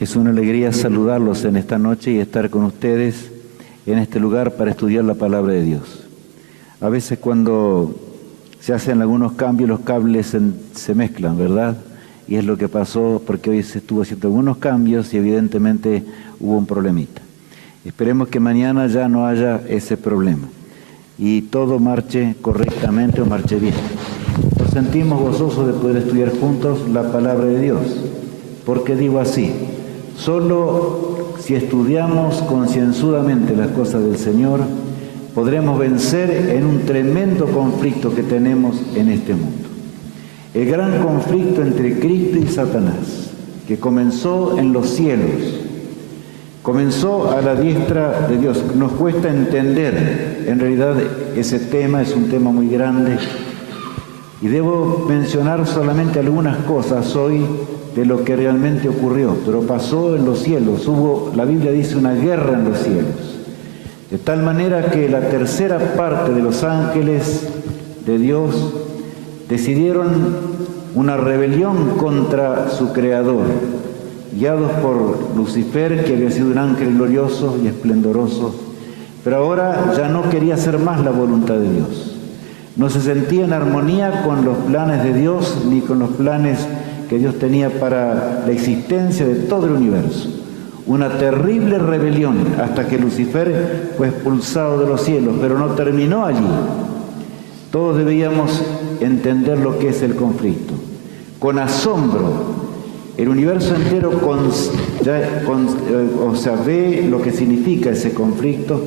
Es una alegría saludarlos en esta noche y estar con ustedes en este lugar para estudiar la palabra de Dios. A veces cuando se hacen algunos cambios, los cables se mezclan, ¿verdad? Y es lo que pasó porque hoy se estuvo haciendo algunos cambios y evidentemente hubo un problemita. Esperemos que mañana ya no haya ese problema y todo marche correctamente o marche bien. Nos sentimos gozosos de poder estudiar juntos la palabra de Dios. ¿Por qué digo así? Solo si estudiamos concienzudamente las cosas del Señor, podremos vencer en un tremendo conflicto que tenemos en este mundo. El gran conflicto entre Cristo y Satanás, que comenzó en los cielos, comenzó a la diestra de Dios. Nos cuesta entender, en realidad ese tema es un tema muy grande, y debo mencionar solamente algunas cosas hoy de lo que realmente ocurrió, pero pasó en los cielos. La Biblia dice una guerra en los cielos, de tal manera que la tercera parte de los ángeles de Dios decidieron una rebelión contra su Creador, guiados por Lucifer, que había sido un ángel glorioso y esplendoroso, pero ahora ya no quería hacer más la voluntad de Dios. No se sentía en armonía con los planes de Dios ni con los planes que Dios tenía para la existencia de todo el universo. Una terrible rebelión hasta que Lucifer fue expulsado de los cielos, pero no terminó allí. Todos debíamos entender lo que es el conflicto. Con asombro, el universo entero ve lo que significa ese conflicto,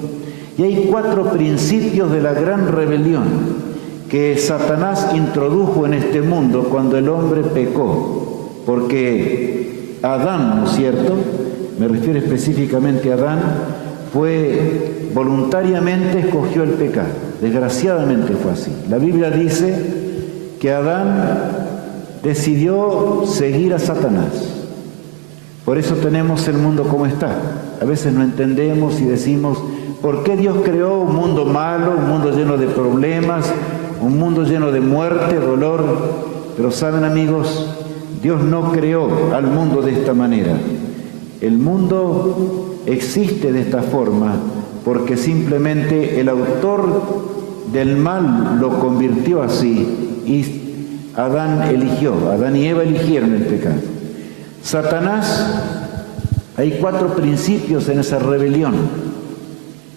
y hay 4 principios de la gran rebelión que Satanás introdujo en este mundo cuando el hombre pecó, porque Adán, ¿no es cierto?, me refiero específicamente a Adán, voluntariamente escogió el pecado. Desgraciadamente fue así. La Biblia dice que Adán decidió seguir a Satanás. Por eso tenemos el mundo como está. A veces no entendemos y decimos, ¿por qué Dios creó un mundo malo, un mundo lleno de problemas, un mundo lleno de muerte, dolor? Pero saben, amigos, Dios no creó al mundo de esta manera. El mundo existe de esta forma porque simplemente el autor del mal lo convirtió así y Adán y Eva eligieron el pecado. Satanás, hay 4 principios en esa rebelión.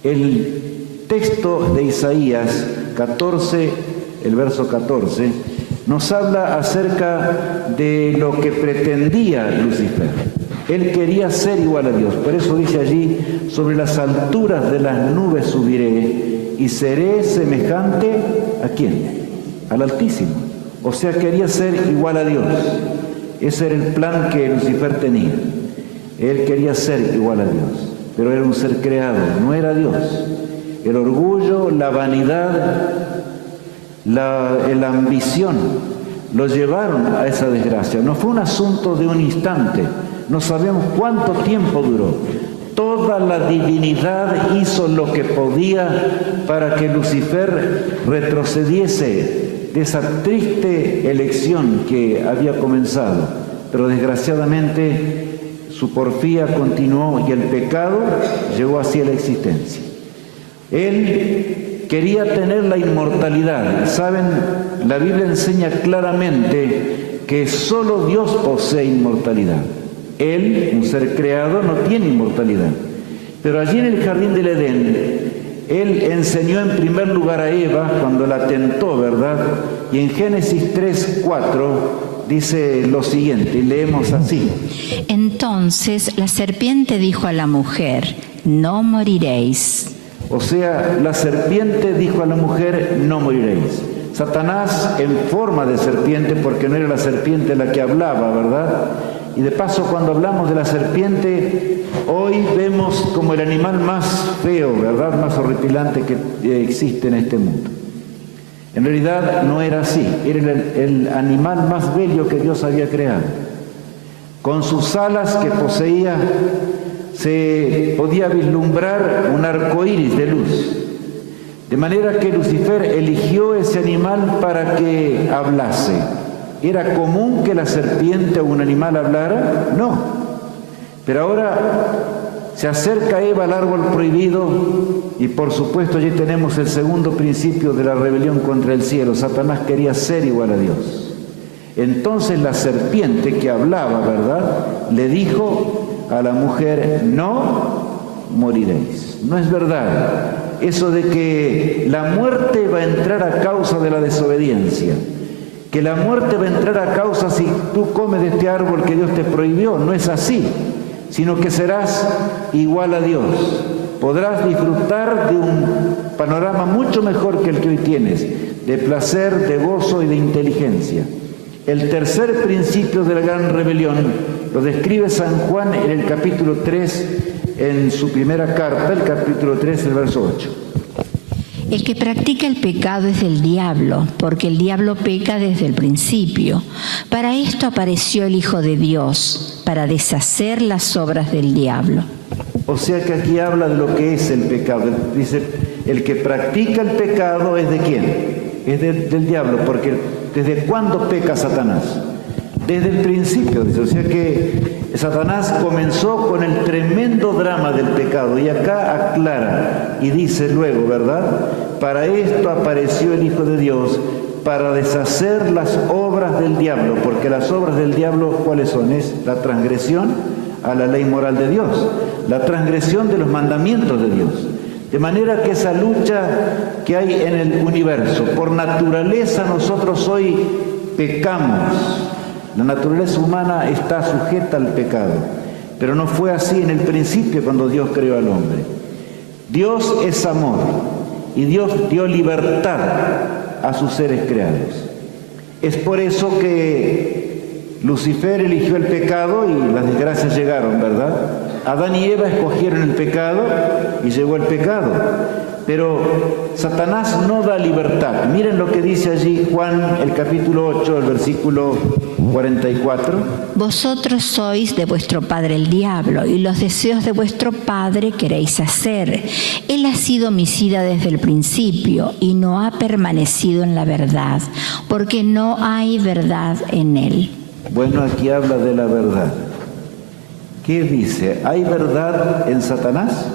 El texto de Isaías 14, el verso 14, nos habla acerca de lo que pretendía Lucifer. Él quería ser igual a Dios. Por eso dice allí, sobre las alturas de las nubes subiré y seré semejante ¿a quién? Al Altísimo. O sea, quería ser igual a Dios. Ese era el plan que Lucifer tenía. Él quería ser igual a Dios, pero era un ser creado, no era Dios. El orgullo, la vanidad, la ambición lo llevaron a esa desgracia. No fue un asunto de un instante, no sabemos cuánto tiempo duró. Toda la divinidad hizo lo que podía para que Lucifer retrocediese de esa triste elección que había comenzado, pero desgraciadamente su porfía continuó y el pecado llegó hacia la existencia. Él quería tener la inmortalidad. Saben, la Biblia enseña claramente que solo Dios posee inmortalidad. Él, un ser creado, no tiene inmortalidad. Pero allí en el jardín del Edén, Él enseñó en primer lugar a Eva cuando la tentó, ¿verdad? Y en Génesis 3:4 dice lo siguiente, y leemos así. Entonces la serpiente dijo a la mujer, no moriréis. O sea, la serpiente dijo a la mujer, no moriréis. Satanás en forma de serpiente, porque no era la serpiente la que hablaba, ¿verdad? Y de paso, cuando hablamos de la serpiente, hoy vemos como el animal más feo, ¿verdad?, más horripilante que existe en este mundo. En realidad no era así, era el animal más bello que Dios había creado. Con sus alas que poseía, se podía vislumbrar un arco iris de luz. De manera que Lucifer eligió ese animal para que hablase. ¿Era común que la serpiente o un animal hablara? No. Pero ahora se acerca Eva al árbol prohibido y por supuesto allí tenemos el segundo principio de la rebelión contra el cielo. Satanás quería ser igual a Dios. Entonces la serpiente que hablaba, ¿verdad?, le dijo a la mujer: no moriréis. No es verdad eso de que la muerte va a entrar a causa de la desobediencia, que la muerte va a entrar a causa si tú comes de este árbol que Dios te prohibió. No es así, sino que serás igual a Dios. Podrás disfrutar de un panorama mucho mejor que el que hoy tienes, de placer, de gozo y de inteligencia. El tercer principio de la gran rebelión lo describe San Juan en el capítulo 3, en su primera carta, el capítulo 3, el verso 8. El que practica el pecado es del diablo, porque el diablo peca desde el principio. Para esto apareció el Hijo de Dios, para deshacer las obras del diablo. O sea que aquí habla de lo que es el pecado. Dice, el que practica el pecado es ¿de quién? Es del diablo, porque ¿desde cuándo peca Satanás? Desde el principio, dice. O sea que Satanás comenzó con el tremendo drama del pecado y acá aclara y dice luego, ¿verdad? Para esto apareció el Hijo de Dios, para deshacer las obras del diablo, porque las obras del diablo, ¿cuáles son? Es la transgresión a la ley moral de Dios, la transgresión de los mandamientos de Dios. De manera que esa lucha que hay en el universo, por naturaleza nosotros hoy pecamos. La naturaleza humana está sujeta al pecado, pero no fue así en el principio cuando Dios creó al hombre. Dios es amor y Dios dio libertad a sus seres creados. Es por eso que Lucifer eligió el pecado y las desgracias llegaron, ¿verdad? Adán y Eva escogieron el pecado y llegó el pecado. Pero Satanás no da libertad. Miren lo que dice allí Juan, el capítulo 8, el versículo 44. Vosotros sois de vuestro padre el diablo, y los deseos de vuestro padre queréis hacer. Él ha sido homicida desde el principio y no ha permanecido en la verdad, porque no hay verdad en él. Bueno, aquí habla de la verdad. ¿Qué dice? ¿Hay verdad en Satanás?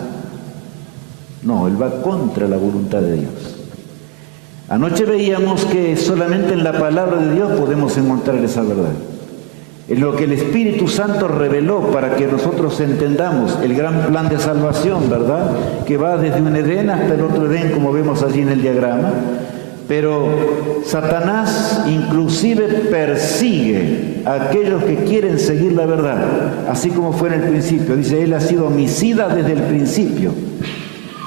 No, él va contra la voluntad de Dios. Anoche veíamos que solamente en la palabra de Dios podemos encontrar esa verdad. En lo que el Espíritu Santo reveló para que nosotros entendamos el gran plan de salvación, ¿verdad? Que va desde un Edén hasta el otro Edén, como vemos allí en el diagrama. Pero Satanás inclusive persigue a aquellos que quieren seguir la verdad, así como fue en el principio. Dice, él ha sido homicida desde el principio.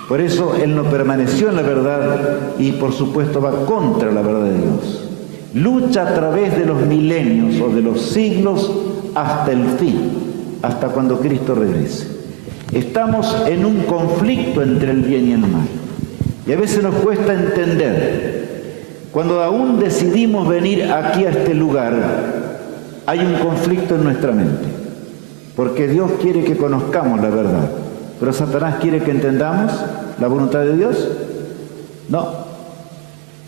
Por eso él no permaneció en la verdad y por supuesto va contra la verdad de Dios. Lucha a través de los milenios o de los siglos hasta el fin, hasta cuando Cristo regrese. Estamos en un conflicto entre el bien y el mal. Y a veces nos cuesta entender. Cuando aún decidimos venir aquí a este lugar, hay un conflicto en nuestra mente. Porque Dios quiere que conozcamos la verdad. Pero Satanás quiere que entendamos la voluntad de Dios. No.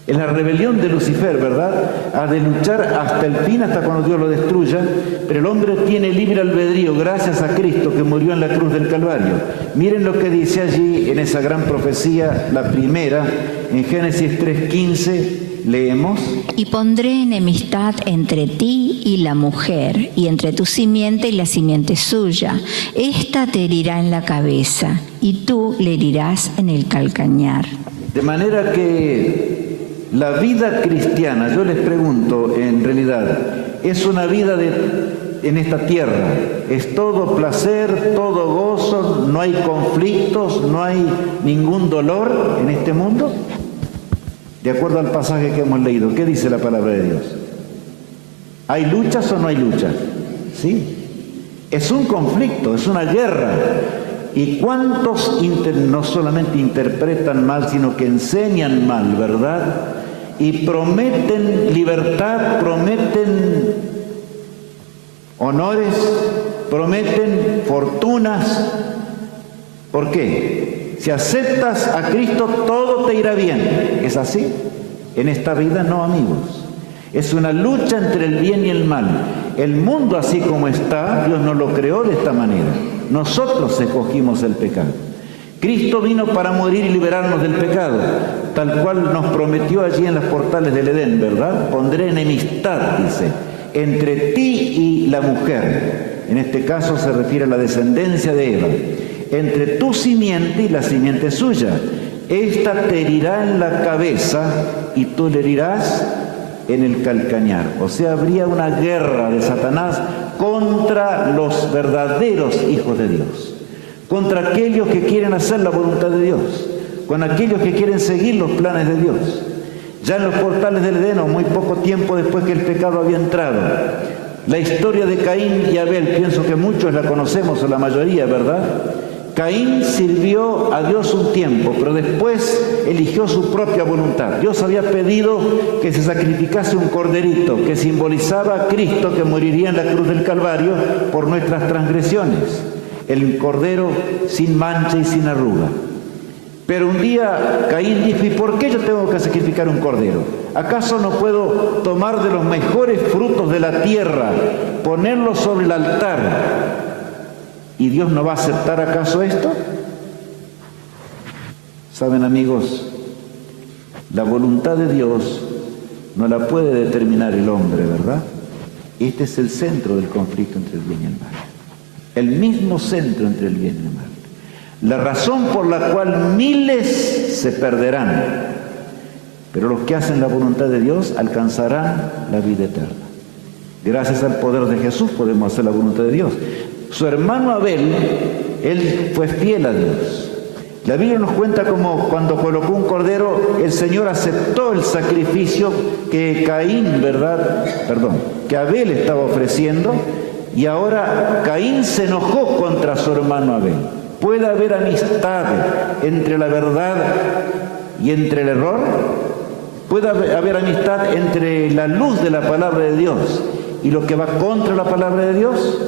Es la rebelión de Lucifer, ¿verdad? Ha de luchar hasta el fin, hasta cuando Dios lo destruya. Pero el hombre tiene libre albedrío gracias a Cristo que murió en la cruz del Calvario. Miren lo que dice allí en esa gran profecía, la primera, en Génesis 3:15. Leemos. Y pondré enemistad entre ti y la mujer, y entre tu simiente y la simiente suya. Esta te herirá en la cabeza, y tú le herirás en el calcañar. De manera que la vida cristiana, yo les pregunto, en realidad, es una vida en esta tierra. Es todo placer, todo gozo, no hay conflictos, no hay ningún dolor en este mundo. De acuerdo al pasaje que hemos leído, ¿qué dice la palabra de Dios? ¿Hay luchas o no hay luchas? Sí. Es un conflicto, es una guerra. ¿Y cuántos no solamente interpretan mal, sino que enseñan mal, verdad? Y prometen libertad, prometen honores, prometen fortunas. ¿Por qué? Si aceptas a Cristo, todo te irá bien. ¿Es así? En esta vida no, amigos. Es una lucha entre el bien y el mal. El mundo así como está, Dios no lo creó de esta manera. Nosotros escogimos el pecado. Cristo vino para morir y liberarnos del pecado, tal cual nos prometió allí en los portales del Edén, ¿verdad? Pondré enemistad, dice, entre ti y la mujer. En este caso se refiere a la descendencia de Eva. Entre tu simiente y la simiente suya. Esta te herirá en la cabeza y tú le herirás en el calcañar. O sea, habría una guerra de Satanás contra los verdaderos hijos de Dios. Contra aquellos que quieren hacer la voluntad de Dios, con aquellos que quieren seguir los planes de Dios. Ya en los portales del Edén, muy poco tiempo después que el pecado había entrado, la historia de Caín y Abel, pienso que muchos la conocemos, o la mayoría, ¿verdad? Caín sirvió a Dios un tiempo, pero después eligió su propia voluntad. Dios había pedido que se sacrificase un corderito que simbolizaba a Cristo que moriría en la cruz del Calvario por nuestras transgresiones. El cordero sin mancha y sin arruga. Pero un día Caín dijo, ¿y por qué yo tengo que sacrificar un cordero? ¿Acaso no puedo tomar de los mejores frutos de la tierra, ponerlos sobre el altar? ¿Y Dios no va a aceptar acaso esto? Saben, amigos, la voluntad de Dios no la puede determinar el hombre, ¿verdad? Este es el centro del conflicto entre el bien y el mal. El mismo centro entre el bien y el mal. La razón por la cual miles se perderán, pero los que hacen la voluntad de Dios alcanzarán la vida eterna. Gracias al poder de Jesús podemos hacer la voluntad de Dios. Su hermano Abel, él fue fiel a Dios. La Biblia nos cuenta como cuando colocó un cordero, el Señor aceptó el sacrificio que que Abel estaba ofreciendo. Y ahora Caín se enojó contra su hermano Abel. ¿Puede haber amistad entre la verdad y entre el error? ¿Puede haber amistad entre la luz de la palabra de Dios y lo que va contra la palabra de Dios?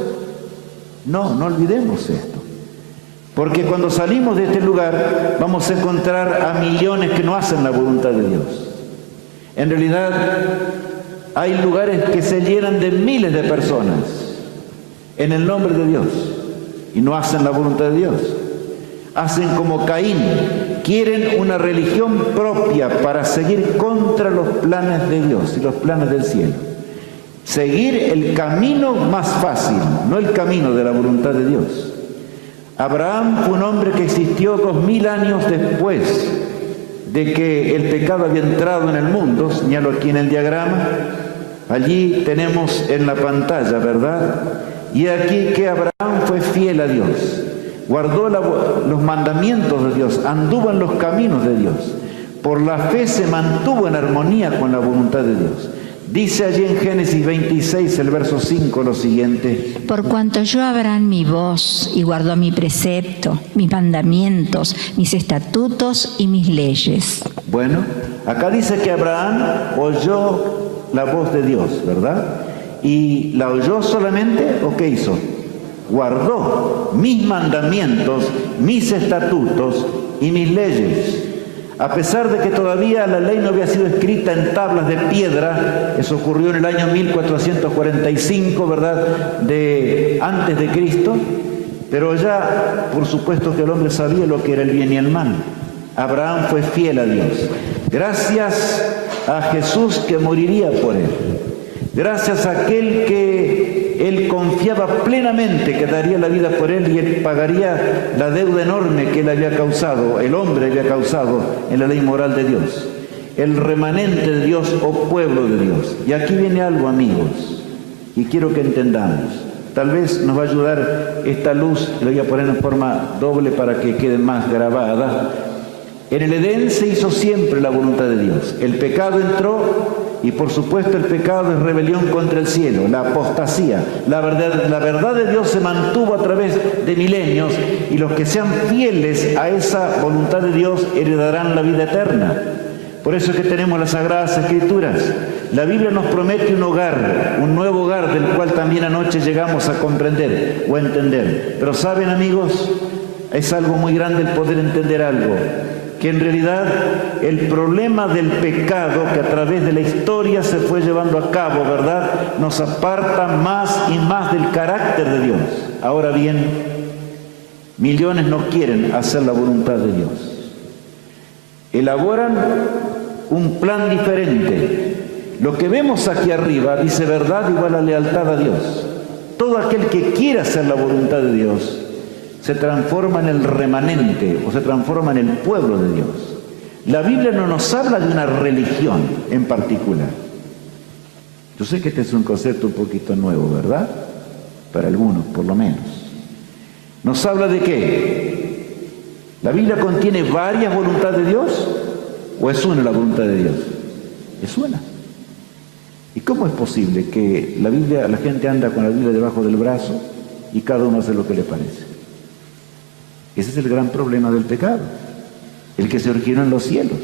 No, no olvidemos esto. Porque cuando salimos de este lugar vamos a encontrar a millones que no hacen la voluntad de Dios. En realidad hay lugares que se llenan de miles de personas en el nombre de Dios y no hacen la voluntad de Dios. Hacen como Caín, quieren una religión propia para seguir contra los planes de Dios y los planes del cielo. Seguir el camino más fácil, no el camino de la voluntad de Dios. Abraham fue un hombre que existió 2000 años después de que el pecado había entrado en el mundo. Señalo aquí en el diagrama, allí tenemos en la pantalla, ¿verdad? Y aquí que Abraham fue fiel a Dios, guardó los mandamientos de Dios, anduvo en los caminos de Dios. Por la fe se mantuvo en armonía con la voluntad de Dios. Dice allí en Génesis 26, el verso 5, lo siguiente. Por cuanto oyó Abraham mi voz y guardó mi precepto, mis mandamientos, mis estatutos y mis leyes. Bueno, acá dice que Abraham oyó la voz de Dios, ¿verdad? ¿Y la oyó solamente o qué hizo? Guardó mis mandamientos, mis estatutos y mis leyes. A pesar de que todavía la ley no había sido escrita en tablas de piedra, eso ocurrió en el año 1445, ¿verdad? Antes de Cristo, pero ya, por supuesto que el hombre sabía lo que era el bien y el mal. Abraham fue fiel a Dios. Gracias a Jesús que moriría por él. Gracias a aquel que él confiaba plenamente que daría la vida por él y él pagaría la deuda enorme que él había causado, el hombre había causado en la ley moral de Dios. El remanente de Dios o pueblo de Dios. Y aquí viene algo, amigos, y quiero que entendamos. Tal vez nos va a ayudar esta luz, la voy a poner en forma doble para que quede más grabada. En el Edén se hizo siempre la voluntad de Dios. El pecado entró. Y por supuesto el pecado es rebelión contra el cielo, la apostasía. La verdad de Dios se mantuvo a través de milenios y los que sean fieles a esa voluntad de Dios heredarán la vida eterna. Por eso es que tenemos las Sagradas Escrituras. La Biblia nos promete un hogar, un nuevo hogar del cual también anoche llegamos a comprender o a entender. Pero saben, amigos, es algo muy grande el poder entender algo. que en realidad el problema del pecado que a través de la historia se fue llevando a cabo, ¿verdad?, nos aparta más y más del carácter de Dios. Ahora bien, millones no quieren hacer la voluntad de Dios. Elaboran un plan diferente. Lo que vemos aquí arriba dice verdad igual a lealtad a Dios. Todo aquel que quiera hacer la voluntad de Dios se transforma en el remanente o se transforma en el pueblo de Dios. La Biblia no nos habla de una religión en particular. Yo sé que este es un concepto un poquito nuevo, ¿verdad? Para algunos, por lo menos. ¿Nos habla de qué? ¿La Biblia contiene varias voluntades de Dios o es una la voluntad de Dios? Es una. ¿Y cómo es posible que la gente anda con la Biblia debajo del brazo y cada uno hace lo que le parece? Ese es el gran problema del pecado, el que se originó en los cielos.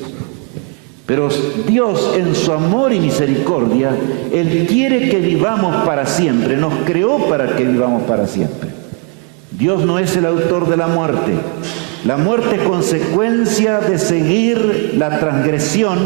Pero Dios, en su amor y misericordia, Él quiere que vivamos para siempre, nos creó para que vivamos para siempre. Dios no es el autor de la muerte. La muerte es consecuencia de seguir la transgresión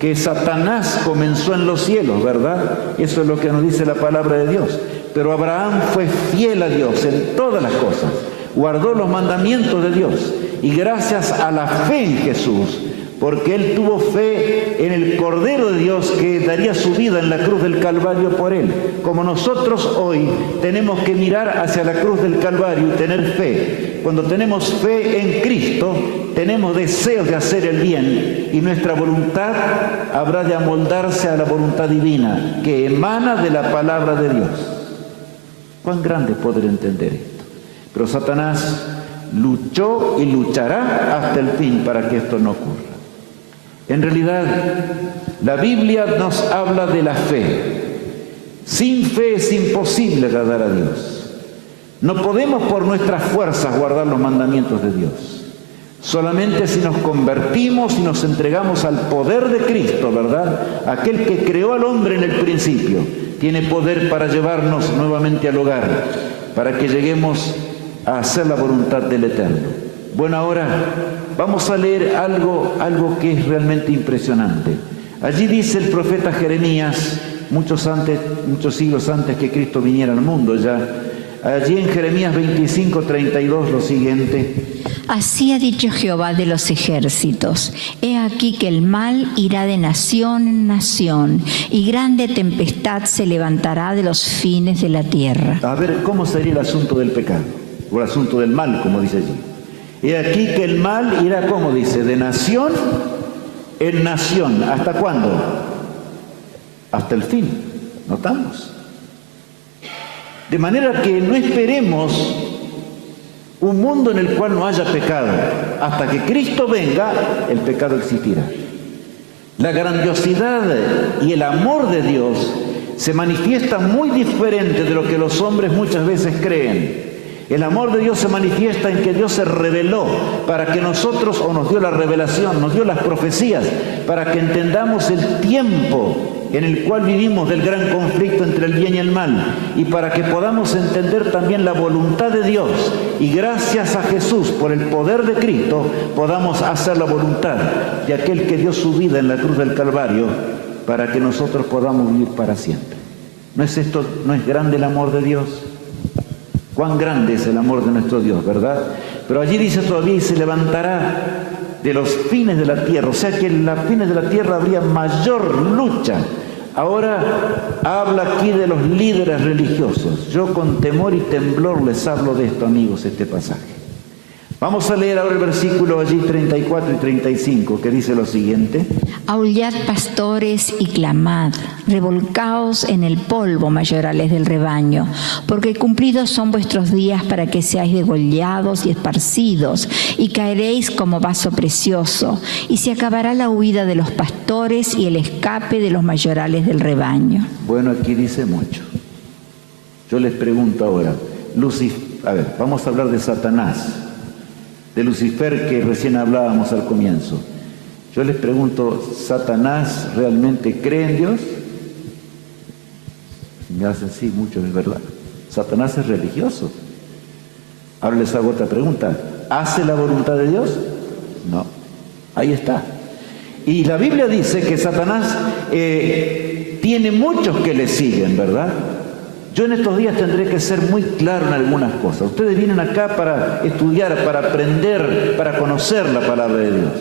que Satanás comenzó en los cielos, ¿verdad? Eso es lo que nos dice la palabra de Dios. Pero Abraham fue fiel a Dios en todas las cosas. Guardó los mandamientos de Dios y gracias a la fe en Jesús, porque él tuvo fe en el Cordero de Dios que daría su vida en la cruz del Calvario por él. Como nosotros hoy tenemos que mirar hacia la cruz del Calvario y tener fe. Cuando tenemos fe en Cristo, tenemos deseos de hacer el bien y nuestra voluntad habrá de amoldarse a la voluntad divina que emana de la palabra de Dios. ¿Cuán grande es poder entender esto? Pero Satanás luchó y luchará hasta el fin para que esto no ocurra. En realidad, la Biblia nos habla de la fe. Sin fe es imposible agradar a Dios. No podemos por nuestras fuerzas guardar los mandamientos de Dios. Solamente si nos convertimos y nos entregamos al poder de Cristo, ¿verdad? Aquel que creó al hombre en el principio, tiene poder para llevarnos nuevamente al hogar, para que lleguemos a hacer la voluntad del Eterno. Bueno, ahora vamos a leer algo que es realmente impresionante. Allí dice el profeta Jeremías, muchos siglos antes que Cristo viniera al mundo ya, allí en Jeremías 25:32 lo siguiente. Así ha dicho Jehová de los ejércitos: he aquí que el mal irá de nación en nación, y grande tempestad se levantará de los fines de la tierra. A ver, ¿cómo sería el asunto del pecado? O el asunto del mal, como dice allí. He aquí que el mal irá, como dice, de nación en nación. ¿Hasta cuándo? Hasta el fin. ¿Notamos? De manera que no esperemos un mundo en el cual no haya pecado. Hasta que Cristo venga, el pecado existirá. La grandiosidad y el amor de Dios se manifiesta muy diferente de lo que los hombres muchas veces creen. El amor de Dios se manifiesta en que Dios se reveló para que nosotros, o nos dio la revelación, nos dio las profecías, para que entendamos el tiempo en el cual vivimos del gran conflicto entre el bien y el mal, y para que podamos entender también la voluntad de Dios, y gracias a Jesús, por el poder de Cristo, podamos hacer la voluntad de aquel que dio su vida en la cruz del Calvario, para que nosotros podamos vivir para siempre. ¿No es grande el amor de Dios? Cuán grande es el amor de nuestro Dios, ¿verdad? Pero allí dice todavía, y se levantará de los fines de la tierra, o sea que en los fines de la tierra habría mayor lucha. Ahora habla aquí de los líderes religiosos. Yo con temor y temblor les hablo de esto, amigos, este pasaje. Vamos a leer ahora el versículo allí 34 y 35, que dice lo siguiente. Aullad, pastores, y clamad, revolcaos en el polvo, mayorales del rebaño, porque cumplidos son vuestros días para que seáis degollados y esparcidos, y caeréis como vaso precioso, y se acabará la huida de los pastores y el escape de los mayorales del rebaño. Bueno, aquí dice mucho. Yo les pregunto ahora, vamos a hablar de Satanás, de Lucifer, que recién hablábamos al comienzo. Yo les pregunto, ¿Satanás realmente cree en Dios? Me hacen sí, mucho, es verdad. Satanás es religioso. Ahora les hago otra pregunta. ¿Hace la voluntad de Dios? No. Ahí está. Y la Biblia dice que Satanás tiene muchos que le siguen, ¿verdad? Yo en estos días tendré que ser muy claro en algunas cosas. Ustedes vienen acá para estudiar, para aprender, para conocer la palabra de Dios.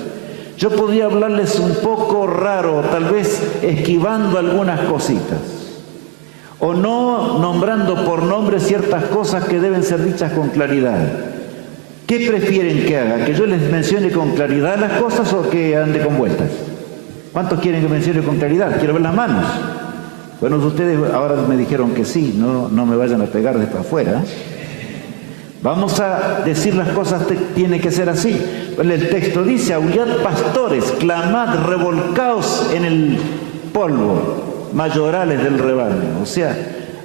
Yo podría hablarles un poco raro, tal vez esquivando algunas cositas, o no nombrando por nombre ciertas cosas que deben ser dichas con claridad. ¿Qué prefieren que haga? ¿Que yo les mencione con claridad las cosas o que ande con vueltas? ¿Cuántos quieren que mencione con claridad? Quiero ver las manos. Bueno, ustedes ahora me dijeron que sí, no me vayan a pegar desde afuera. Vamos a decir las cosas, tiene que ser así. El texto dice, aullad pastores, clamad, revolcaos en el polvo, mayorales del rebaño. O sea,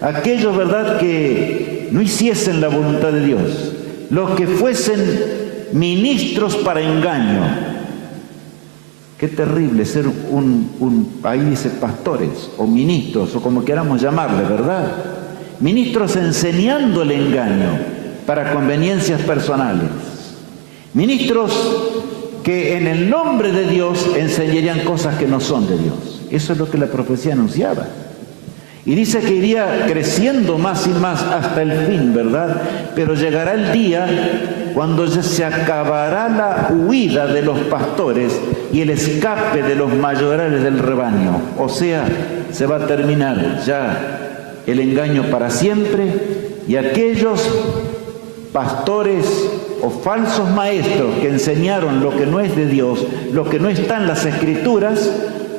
aquellos, ¿verdad?, que no hiciesen la voluntad de Dios, los que fuesen ministros para engaño. Qué terrible ser ahí dice pastores o ministros o como queramos llamarle, ¿verdad? Ministros enseñando el engaño para conveniencias personales. Ministros que en el nombre de Dios enseñarían cosas que no son de Dios. Eso es lo que la profecía anunciaba. Y dice que iría creciendo más y más hasta el fin, ¿verdad? Pero llegará el día cuando se acabará la huida de los pastores y el escape de los mayorales del rebaño. O sea, se va a terminar ya el engaño para siempre y aquellos pastores o falsos maestros que enseñaron lo que no es de Dios, lo que no está en las Escrituras,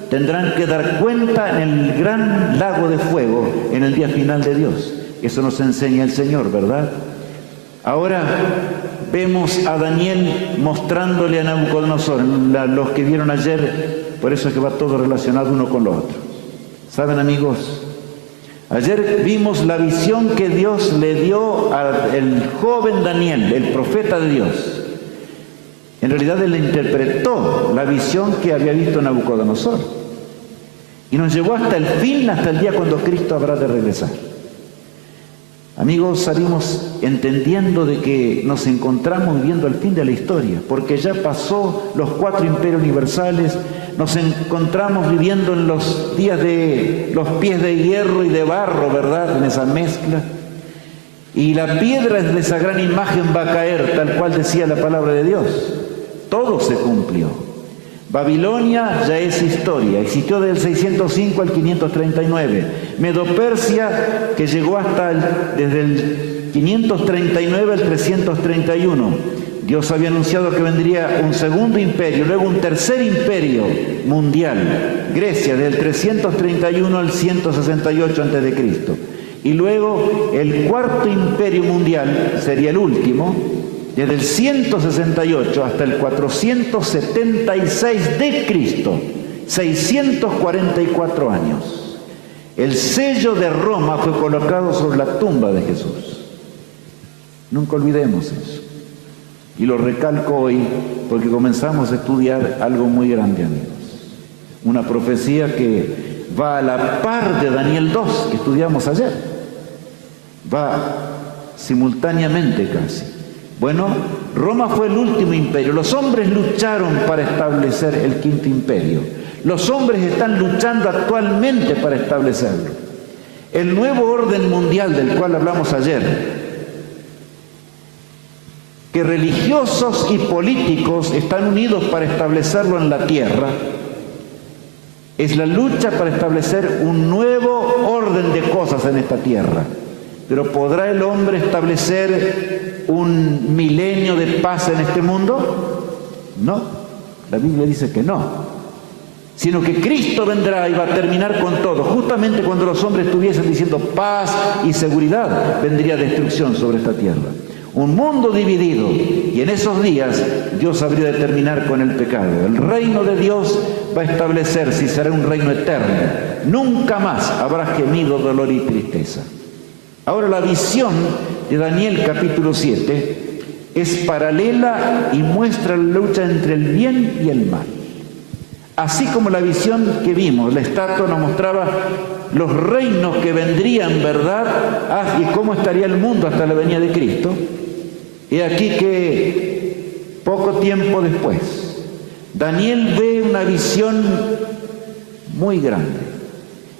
tendrán que dar cuenta en el gran lago de fuego en el día final de Dios. Eso nos enseña el Señor, ¿verdad? Ahora vemos a Daniel mostrándole a Nabucodonosor, los que vieron ayer, por eso es que va todo relacionado uno con lo otro. ¿Saben, amigos? Ayer vimos la visión que Dios le dio al joven Daniel, el profeta de Dios. En realidad él interpretó la visión que había visto Nabucodonosor. Y nos llevó hasta el fin, hasta el día cuando Cristo habrá de regresar. Amigos, salimos entendiendo de que nos encontramos viviendo el fin de la historia, porque ya pasó los 4 imperios universales, nos encontramos viviendo en los días de los pies de hierro y de barro, ¿verdad?, en esa mezcla. Y la piedra de esa gran imagen va a caer, tal cual decía la palabra de Dios. Todo se cumplió. Babilonia ya es historia, existió del 605 al 539. Medo-Persia, que llegó desde el 539 al 331. Dios había anunciado que vendría un segundo imperio, luego un tercer imperio mundial, Grecia, del 331 al 168 a.C. Y luego el cuarto imperio mundial sería el último, desde el 168 hasta el 476 de Cristo, 644 años. El sello de Roma fue colocado sobre la tumba de Jesús. Nunca olvidemos eso. Y lo recalco hoy porque comenzamos a estudiar algo muy grande, amigos. Una profecía que va a la par de Daniel 2, que estudiamos ayer. Va simultáneamente casi. Bueno, Roma fue el último imperio. Los hombres lucharon para establecer el quinto imperio. Los hombres están luchando actualmente para establecerlo. El nuevo orden mundial del cual hablamos ayer, que religiosos y políticos están unidos para establecerlo en la tierra, es la lucha para establecer un nuevo orden de cosas en esta tierra. Pero ¿podrá el hombre establecer un milenio de paz en este mundo? No, la Biblia dice que no. Sino que Cristo vendrá y va a terminar con todo. Justamente cuando los hombres estuviesen diciendo paz y seguridad, vendría destrucción sobre esta tierra. Un mundo dividido, y en esos días Dios habría de terminar con el pecado. El reino de Dios va a establecerse y será un reino eterno. Nunca más habrá gemido, dolor y tristeza. Ahora la visión de Daniel capítulo 7 es paralela y muestra la lucha entre el bien y el mal. Así como la visión que vimos, la estatua nos mostraba los reinos que vendrían, ¿verdad? Y cómo estaría el mundo hasta la venida de Cristo. Y aquí que poco tiempo después Daniel ve una visión muy grande,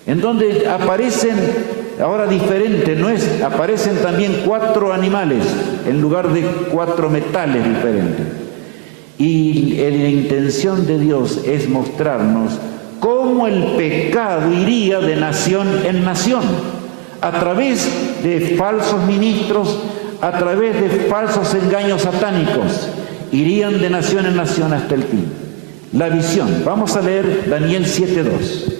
en donde aparecen, ahora diferente, aparecen también 4 animales en lugar de 4 metales diferentes. Y la intención de Dios es mostrarnos cómo el pecado iría de nación en nación, a través de falsos ministros, a través de falsos engaños satánicos, irían de nación en nación hasta el fin. La visión, vamos a leer Daniel 7:2.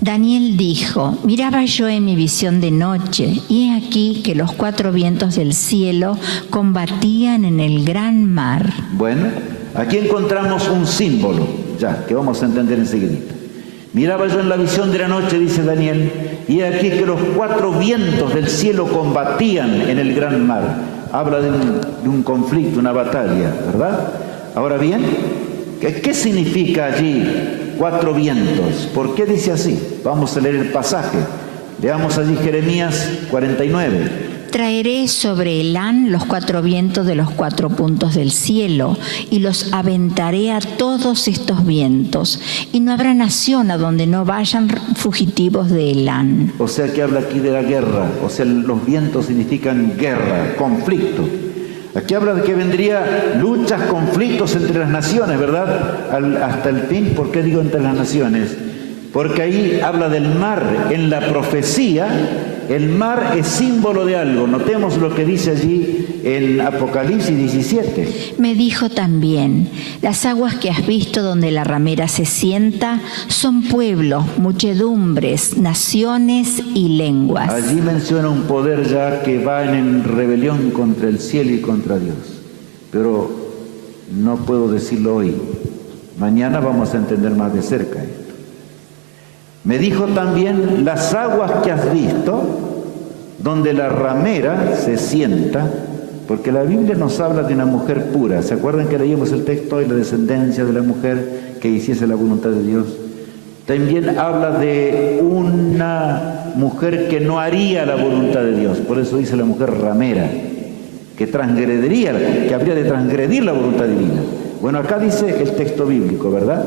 Daniel dijo: miraba yo en mi visión de noche, y he aquí que los 4 vientos del cielo combatían en el gran mar. Bueno, aquí encontramos un símbolo, ya, que vamos a entender enseguida. Miraba yo en la visión de la noche, dice Daniel, y he aquí que los 4 vientos del cielo combatían en el gran mar. Habla de un conflicto, una batalla, ¿verdad? Ahora bien, ¿qué significa allí 4 vientos? ¿Por qué dice así? Vamos a leer el pasaje. Leamos allí Jeremías 49. Traeré sobre Elán los 4 vientos de los 4 puntos del cielo, y los aventaré a todos estos vientos, y no habrá nación a donde no vayan fugitivos de Elán. O sea que habla aquí de la guerra, o sea, los vientos significan guerra, conflicto. Aquí habla de que vendría luchas, conflictos entre las naciones, ¿verdad? Hasta el fin. ¿Por qué digo entre las naciones? Porque ahí habla del mar. En la profecía, el mar es símbolo de algo. Notemos lo que dice allí en Apocalipsis 17. Me dijo también: las aguas que has visto donde la ramera se sienta son pueblos, muchedumbres, naciones y lenguas. Allí menciona un poder ya que va en rebelión contra el cielo y contra Dios. Pero no puedo decirlo hoy. Mañana vamos a entender más de cerca esto. Me dijo también: las aguas que has visto, donde la ramera se sienta, porque la Biblia nos habla de una mujer pura. ¿Se acuerdan que leímos el texto hoy, la descendencia de la mujer que hiciese la voluntad de Dios? También habla de una mujer que no haría la voluntad de Dios, por eso dice la mujer ramera, que transgrediría, que habría de transgredir la voluntad divina. Bueno, acá dice el texto bíblico, ¿verdad?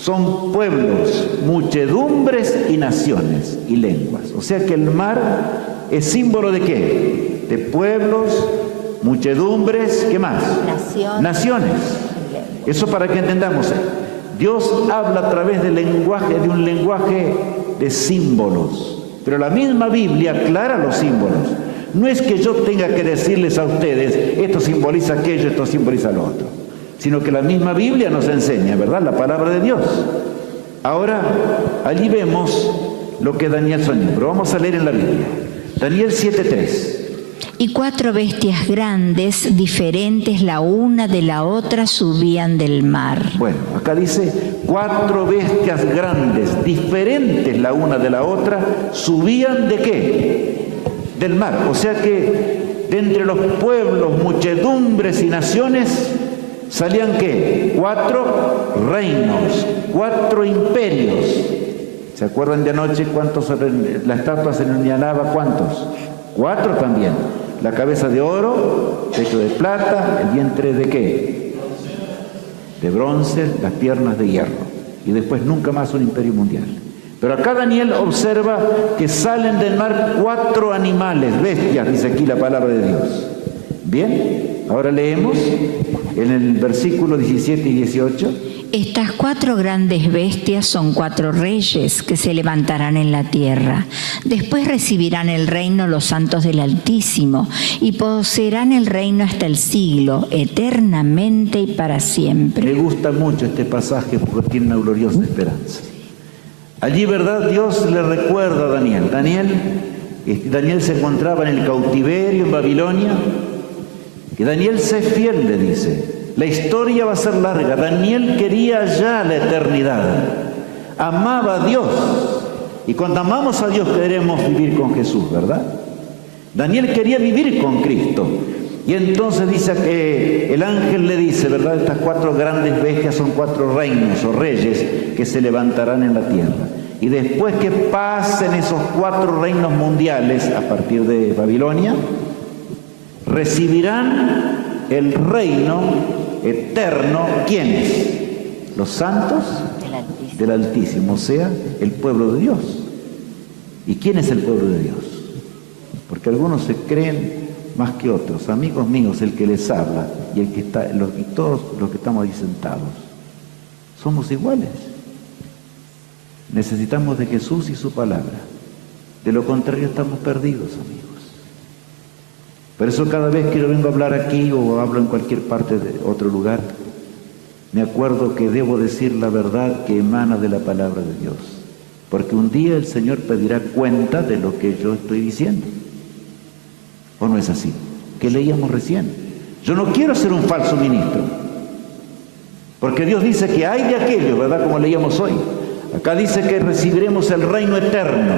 Son pueblos, muchedumbres y naciones y lenguas. O sea que el mar es símbolo de ¿qué? De pueblos, muchedumbres, ¿qué más? Naciones. Eso para que entendamos. Dios habla a través del lenguaje, de un lenguaje de símbolos. Pero la misma Biblia aclara los símbolos. No es que yo tenga que decirles a ustedes, esto simboliza aquello, esto simboliza lo otro, sino que la misma Biblia nos enseña, ¿verdad? La palabra de Dios. Ahora, allí vemos lo que Daniel soñó, pero vamos a leer en la Biblia. Daniel 7:3. Y 4 bestias grandes, diferentes la una de la otra, subían del mar. Bueno, acá dice 4 bestias grandes, diferentes la una de la otra, subían ¿de qué? Del mar. O sea que de entre los pueblos, muchedumbres y naciones, salían ¿qué? 4 reinos, 4 imperios. ¿Se acuerdan de anoche cuántos? La estatua se señalaba cuántos. 4 también. La cabeza de oro, pecho de plata, el vientre ¿de qué? De bronce, las piernas de hierro. Y después nunca más un imperio mundial. Pero acá Daniel observa que salen del mar 4 animales, bestias, dice aquí la palabra de Dios. Bien, ahora leemos en el versículo 17 y 18. Estas 4 grandes bestias son 4 reyes que se levantarán en la tierra. Después recibirán el reino los santos del Altísimo y poseerán el reino hasta el siglo, eternamente y para siempre. Me gusta mucho este pasaje porque tiene una gloriosa esperanza. Allí, ¿verdad? Dios le recuerda a Daniel. Daniel se encontraba en el cautiverio en Babilonia. Y Daniel, sé fiel, le dice. La historia va a ser larga. Daniel quería ya la eternidad. Amaba a Dios. Y cuando amamos a Dios queremos vivir con Jesús, ¿verdad? Daniel quería vivir con Cristo. Y entonces dice que el ángel le dice, ¿verdad? Estas 4 grandes bestias son 4 reinos o reyes que se levantarán en la tierra. Y después que pasen esos 4 reinos mundiales a partir de Babilonia, recibirán el reino eterno, ¿quiénes? Los santos del Altísimo, o sea, el pueblo de Dios. ¿Y quién es el pueblo de Dios? Porque algunos se creen más que otros. Amigos míos, el que les habla y el que está, y todos los que estamos ahí sentados, somos iguales. Necesitamos de Jesús y su palabra. De lo contrario estamos perdidos, amigos. Por eso cada vez que yo vengo a hablar aquí o hablo en cualquier parte de otro lugar, me acuerdo que debo decir la verdad que emana de la palabra de Dios. Porque un día el Señor pedirá cuenta de lo que yo estoy diciendo. ¿O no es así? Que leíamos recién. Yo no quiero ser un falso ministro. Porque Dios dice que hay de aquellos, ¿verdad? Como leíamos hoy. Acá dice que recibiremos el reino eterno.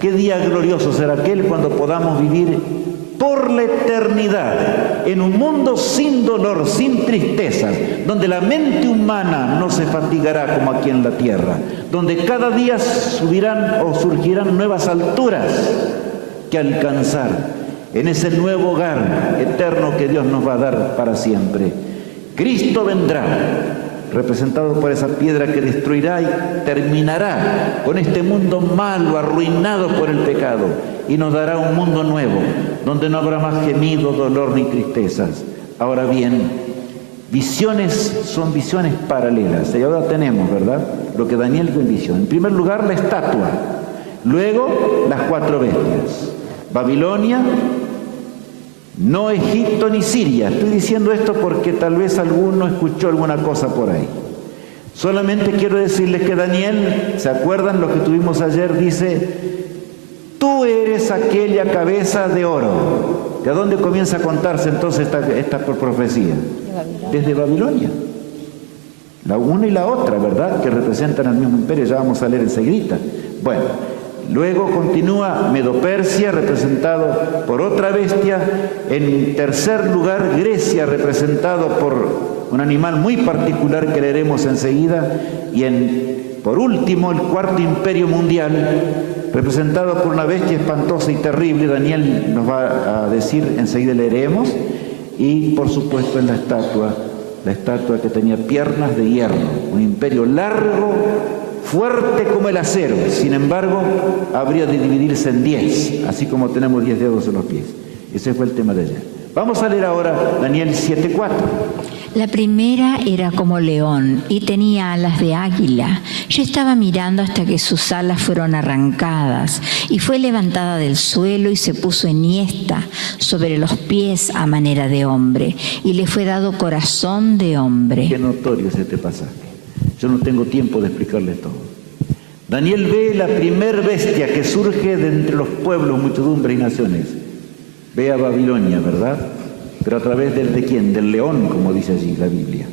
Qué día glorioso será aquel cuando podamos vivir por la eternidad en un mundo sin dolor, sin tristeza, donde la mente humana no se fatigará como aquí en la tierra, donde cada día subirán o surgirán nuevas alturas que alcanzar en ese nuevo hogar eterno que Dios nos va a dar para siempre. Cristo vendrá, representado por esa piedra que destruirá y terminará con este mundo malo, arruinado por el pecado, y nos dará un mundo nuevo, donde no habrá más gemido, dolor ni tristezas. Ahora bien, visiones son visiones paralelas, y ahora tenemos, ¿verdad?, lo que Daniel vio en visión. En primer lugar, la estatua, luego las 4 bestias. Babilonia, no Egipto ni Siria. Estoy diciendo esto porque tal vez alguno escuchó alguna cosa por ahí. Solamente quiero decirles que Daniel, ¿se acuerdan lo que tuvimos ayer? Dice, tú eres aquella cabeza de oro. ¿De dónde comienza a contarse entonces esta profecía? Desde Babilonia. La una y la otra, ¿verdad? Que representan al mismo imperio, ya vamos a leer enseguida. Bueno, luego continúa Medo-Persia, representado por otra bestia. En tercer lugar, Grecia, representado por un animal muy particular que leeremos enseguida. Y por último, el cuarto imperio mundial, representado por una bestia espantosa y terrible. Daniel nos va a decir, enseguida leeremos. Y por supuesto en la estatua que tenía piernas de hierro, un imperio largo, fuerte como el acero. Sin embargo, habría de dividirse en 10, así como tenemos 10 dedos en los pies. Ese fue el tema de ayer. Vamos a leer ahora Daniel 7:4. La primera era como león y tenía alas de águila. Yo estaba mirando hasta que sus alas fueron arrancadas y fue levantada del suelo y se puso enhiesta sobre los pies a manera de hombre y le fue dado corazón de hombre. Qué notorio es este pasaje. Yo no tengo tiempo de explicarles todo. Daniel ve la primer bestia que surge de entre los pueblos, muchedumbres y naciones. Ve a Babilonia, ¿verdad? Pero a través ¿de quién? Del león, como dice allí la Biblia.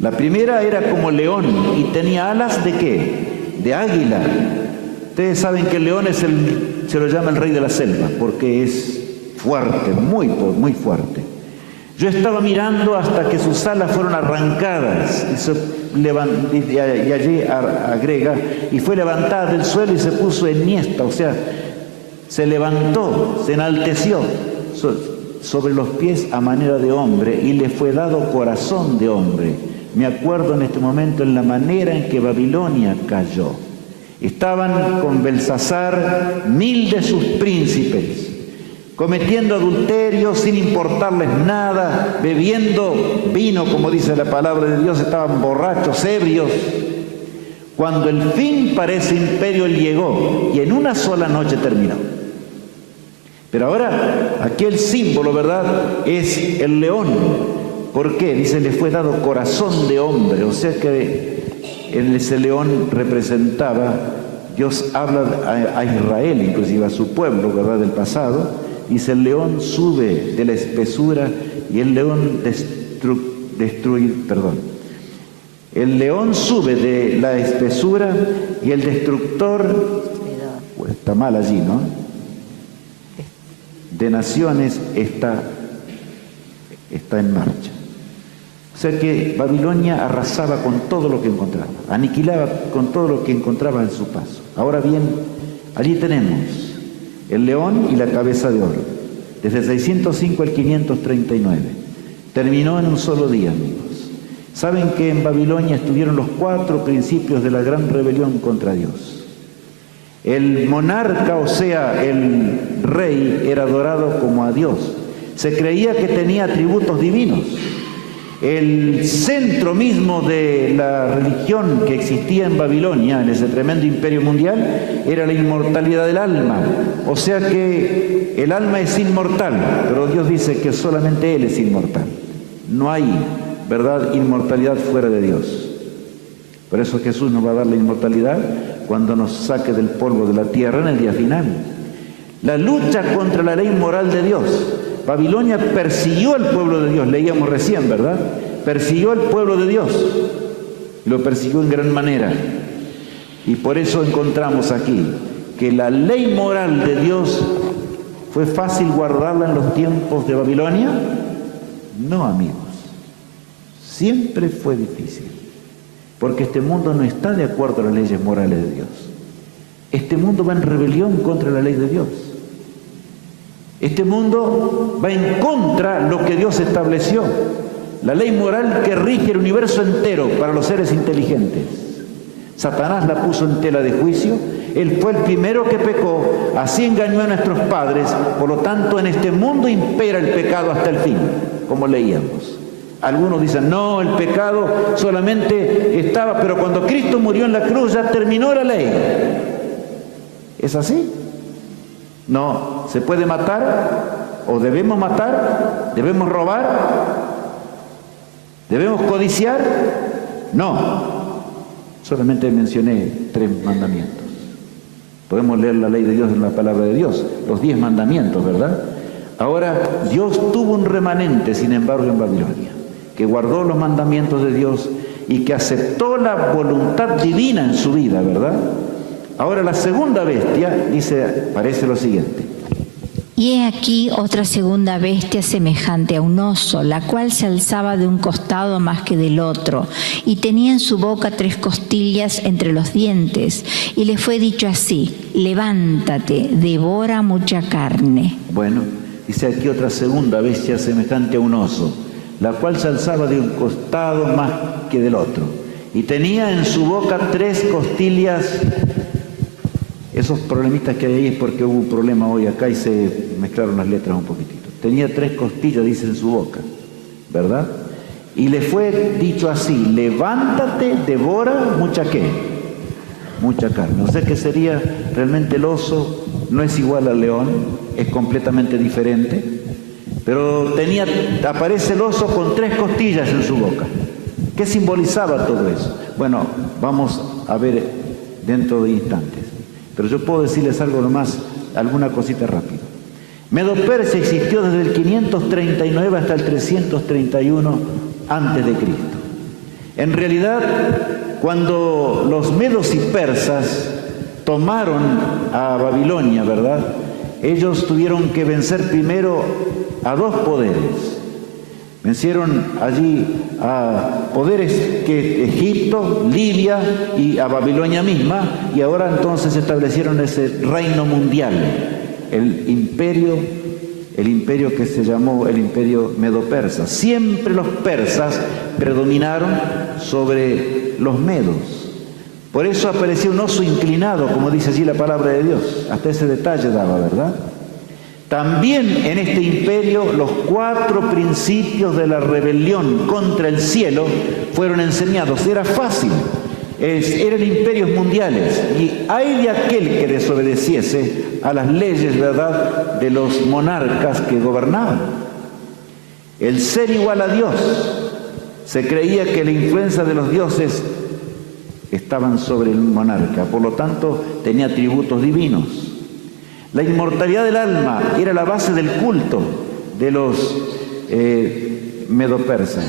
La primera era como león y tenía alas ¿de qué? De águila. Ustedes saben que el león se lo llama el rey de la selva, porque es fuerte, muy, muy fuerte. Yo estaba mirando hasta que sus alas fueron arrancadas y allí agrega, y fue levantada del suelo y se puso enhiesta, o sea, se levantó, se enalteció sobre los pies a manera de hombre y le fue dado corazón de hombre. Me acuerdo en este momento en la manera en que Babilonia cayó. Estaban con Belsasar 1000 de sus príncipes, cometiendo adulterio sin importarles nada, bebiendo vino, como dice la palabra de Dios, estaban borrachos, ebrios. Cuando el fin para ese imperio llegó y en una sola noche terminó. Pero ahora, aquí el símbolo, ¿verdad?, es el león. ¿Por qué? Dice, le fue dado corazón de hombre. O sea que ese león representaba, Dios habla a Israel, inclusive a su pueblo, ¿verdad?, del pasado. Dice, el león sube de la espesura y el león el león sube de la espesura y el destructor, pues está mal allí, ¿no?, de naciones está en marcha. O sea que Babilonia arrasaba con todo lo que encontraba, aniquilaba con todo lo que encontraba en su paso. Ahora bien, allí tenemos el león y la cabeza de oro, desde el 605 al 539. Terminó en un solo día, amigos. Saben que en Babilonia estuvieron los 4 principios de la gran rebelión contra Dios. El monarca, o sea, el rey, era adorado como a Dios. Se creía que tenía atributos divinos. El centro mismo de la religión que existía en Babilonia, en ese tremendo imperio mundial, era la inmortalidad del alma. O sea que el alma es inmortal, pero Dios dice que solamente Él es inmortal. No hay, ¿verdad?, inmortalidad fuera de Dios. Por eso Jesús nos va a dar la inmortalidad cuando nos saque del polvo de la tierra en el día final. La lucha contra la ley moral de Dios. Babilonia persiguió al pueblo de Dios, leíamos recién, ¿verdad? Persiguió al pueblo de Dios, lo persiguió en gran manera. Y por eso encontramos aquí que la ley moral de Dios fue fácil guardarla en los tiempos de Babilonia. No, amigos, siempre fue difícil, porque este mundo no está de acuerdo a las leyes morales de Dios. Este mundo va en rebelión contra la ley de Dios. Este mundo va en contra de lo que Dios estableció, la ley moral que rige el universo entero para los seres inteligentes. Satanás la puso en tela de juicio, él fue el primero que pecó, así engañó a nuestros padres, por lo tanto en este mundo impera el pecado hasta el fin, como leíamos. Algunos dicen, no, el pecado solamente estaba, pero cuando Cristo murió en la cruz ya terminó la ley. ¿Es así? No, ¿se puede matar? ¿O debemos matar? ¿Debemos robar? ¿Debemos codiciar? No, solamente mencioné 3 mandamientos. Podemos leer la ley de Dios en la palabra de Dios, los 10 mandamientos, ¿verdad? Ahora, Dios tuvo un remanente, sin embargo, en Babilonia, que guardó los mandamientos de Dios y que aceptó la voluntad divina en su vida, ¿verdad? Ahora la segunda bestia parece lo siguiente. Y he aquí otra segunda bestia semejante a un oso, la cual se alzaba de un costado más que del otro, y tenía en su boca 3 costillas entre los dientes, y le fue dicho así: levántate, devora mucha carne. Bueno, dice aquí otra segunda bestia semejante a un oso, la cual se alzaba de un costado más que del otro, y tenía en su boca 3 costillas. Esos problemitas que hay ahí es porque hubo un problema hoy acá y se mezclaron las letras un poquitito. Tenía 3 costillas, dice, en su boca, ¿verdad? Y le fue dicho así: levántate, devora mucha ¿qué? Mucha carne. O sea que sería realmente el oso, no es igual al león, es completamente diferente, pero aparece el oso con 3 costillas en su boca. ¿Qué simbolizaba todo eso? Bueno, vamos a ver dentro de instantes. Pero yo puedo decirles algo nomás, alguna cosita rápida. Medo-Persia existió desde el 539 hasta el 331 antes de Cristo. En realidad, cuando los medos y persas tomaron a Babilonia, ¿verdad?, ellos tuvieron que vencer primero a 2 poderes. Vencieron allí a poderes que Egipto, Libia y a Babilonia misma, y ahora entonces establecieron ese reino mundial, el imperio que se llamó el imperio medo-persa. Siempre los persas predominaron sobre los medos. Por eso apareció un oso inclinado, como dice allí la palabra de Dios. Hasta ese detalle daba, ¿verdad? También en este imperio los 4 principios de la rebelión contra el cielo fueron enseñados. Era fácil, eran imperios mundiales, y hay de aquel que desobedeciese a las leyes, ¿verdad?, de los monarcas que gobernaban. El ser igual a Dios, se creía que la influencia de los dioses estaban sobre el monarca, por lo tanto tenía atributos divinos. La inmortalidad del alma era la base del culto de los medo-persas.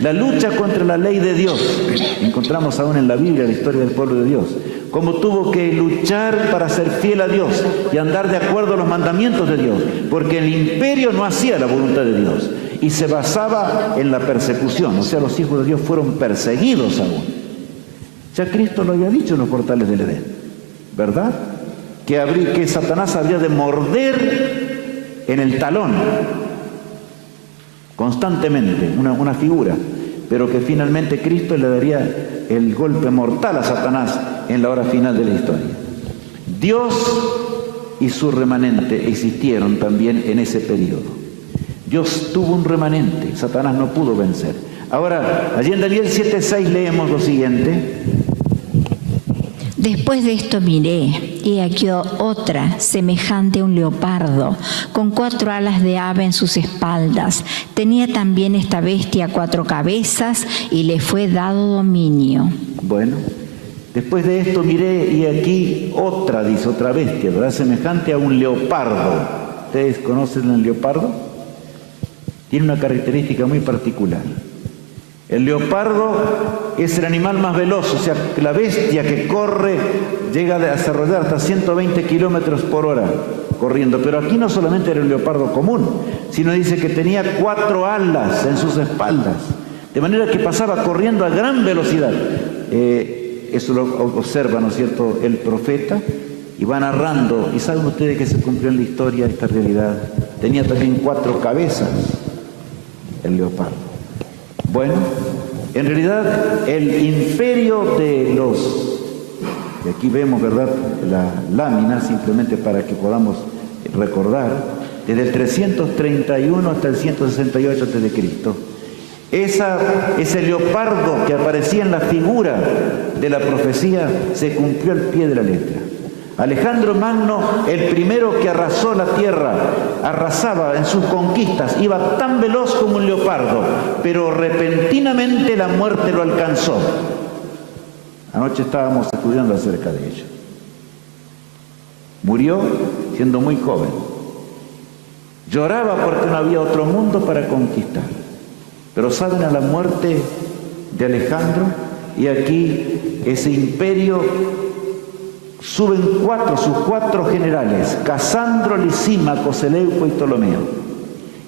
La lucha contra la ley de Dios, encontramos aún en la Biblia la historia del pueblo de Dios, cómo tuvo que luchar para ser fiel a Dios y andar de acuerdo a los mandamientos de Dios, porque el imperio no hacía la voluntad de Dios y se basaba en la persecución. O sea, los hijos de Dios fueron perseguidos aún. Ya Cristo lo había dicho en los portales del Edén, ¿verdad? Que Satanás habría de morder en el talón constantemente, una figura. pero que finalmente Cristo le daría el golpe mortal a Satanás en la hora final de la historia. Dios y su remanente existieron también en ese periodo. Dios tuvo un remanente, Satanás no pudo vencer. Ahora, allí en Daniel 7:6 leemos lo siguiente. Después de esto miré, y aquí otra, semejante a un leopardo, con 4 alas de ave en sus espaldas. Tenía también esta bestia 4 cabezas, y le fue dado dominio. Bueno, después de esto miré, y aquí otra, dice, otra bestia, ¿verdad? Semejante a un leopardo. ¿Ustedes conocen el leopardo? Tiene una característica muy particular. El leopardo es el animal más veloz, o sea, la bestia que corre llega a desarrollar hasta 120 kilómetros por hora corriendo. Pero aquí no solamente era un leopardo común, sino dice que tenía 4 alas en sus espaldas, de manera que pasaba corriendo a gran velocidad. Eso lo observa, ¿no es cierto?, el profeta, y va narrando. ¿Y saben ustedes que se cumplió en la historia esta realidad? Tenía también 4 cabezas el leopardo. Bueno, en realidad el imperio de los, y aquí vemos, ¿verdad?, la lámina, simplemente para que podamos recordar, desde el 331 hasta el 168 a.C. Ese leopardo que aparecía en la figura de la profecía se cumplió al pie de la letra. Alejandro Magno, el primero que arrasó la tierra, arrasaba en sus conquistas, iba tan veloz como un leopardo, pero repentinamente la muerte lo alcanzó. Anoche estábamos estudiando acerca de ello. Murió siendo muy joven. Lloraba porque no había otro mundo para conquistar. Pero saben, a la muerte de Alejandro, y aquí ese imperio, suben sus cuatro generales, Casandro, Lisímaco, Seleuco y Ptolomeo,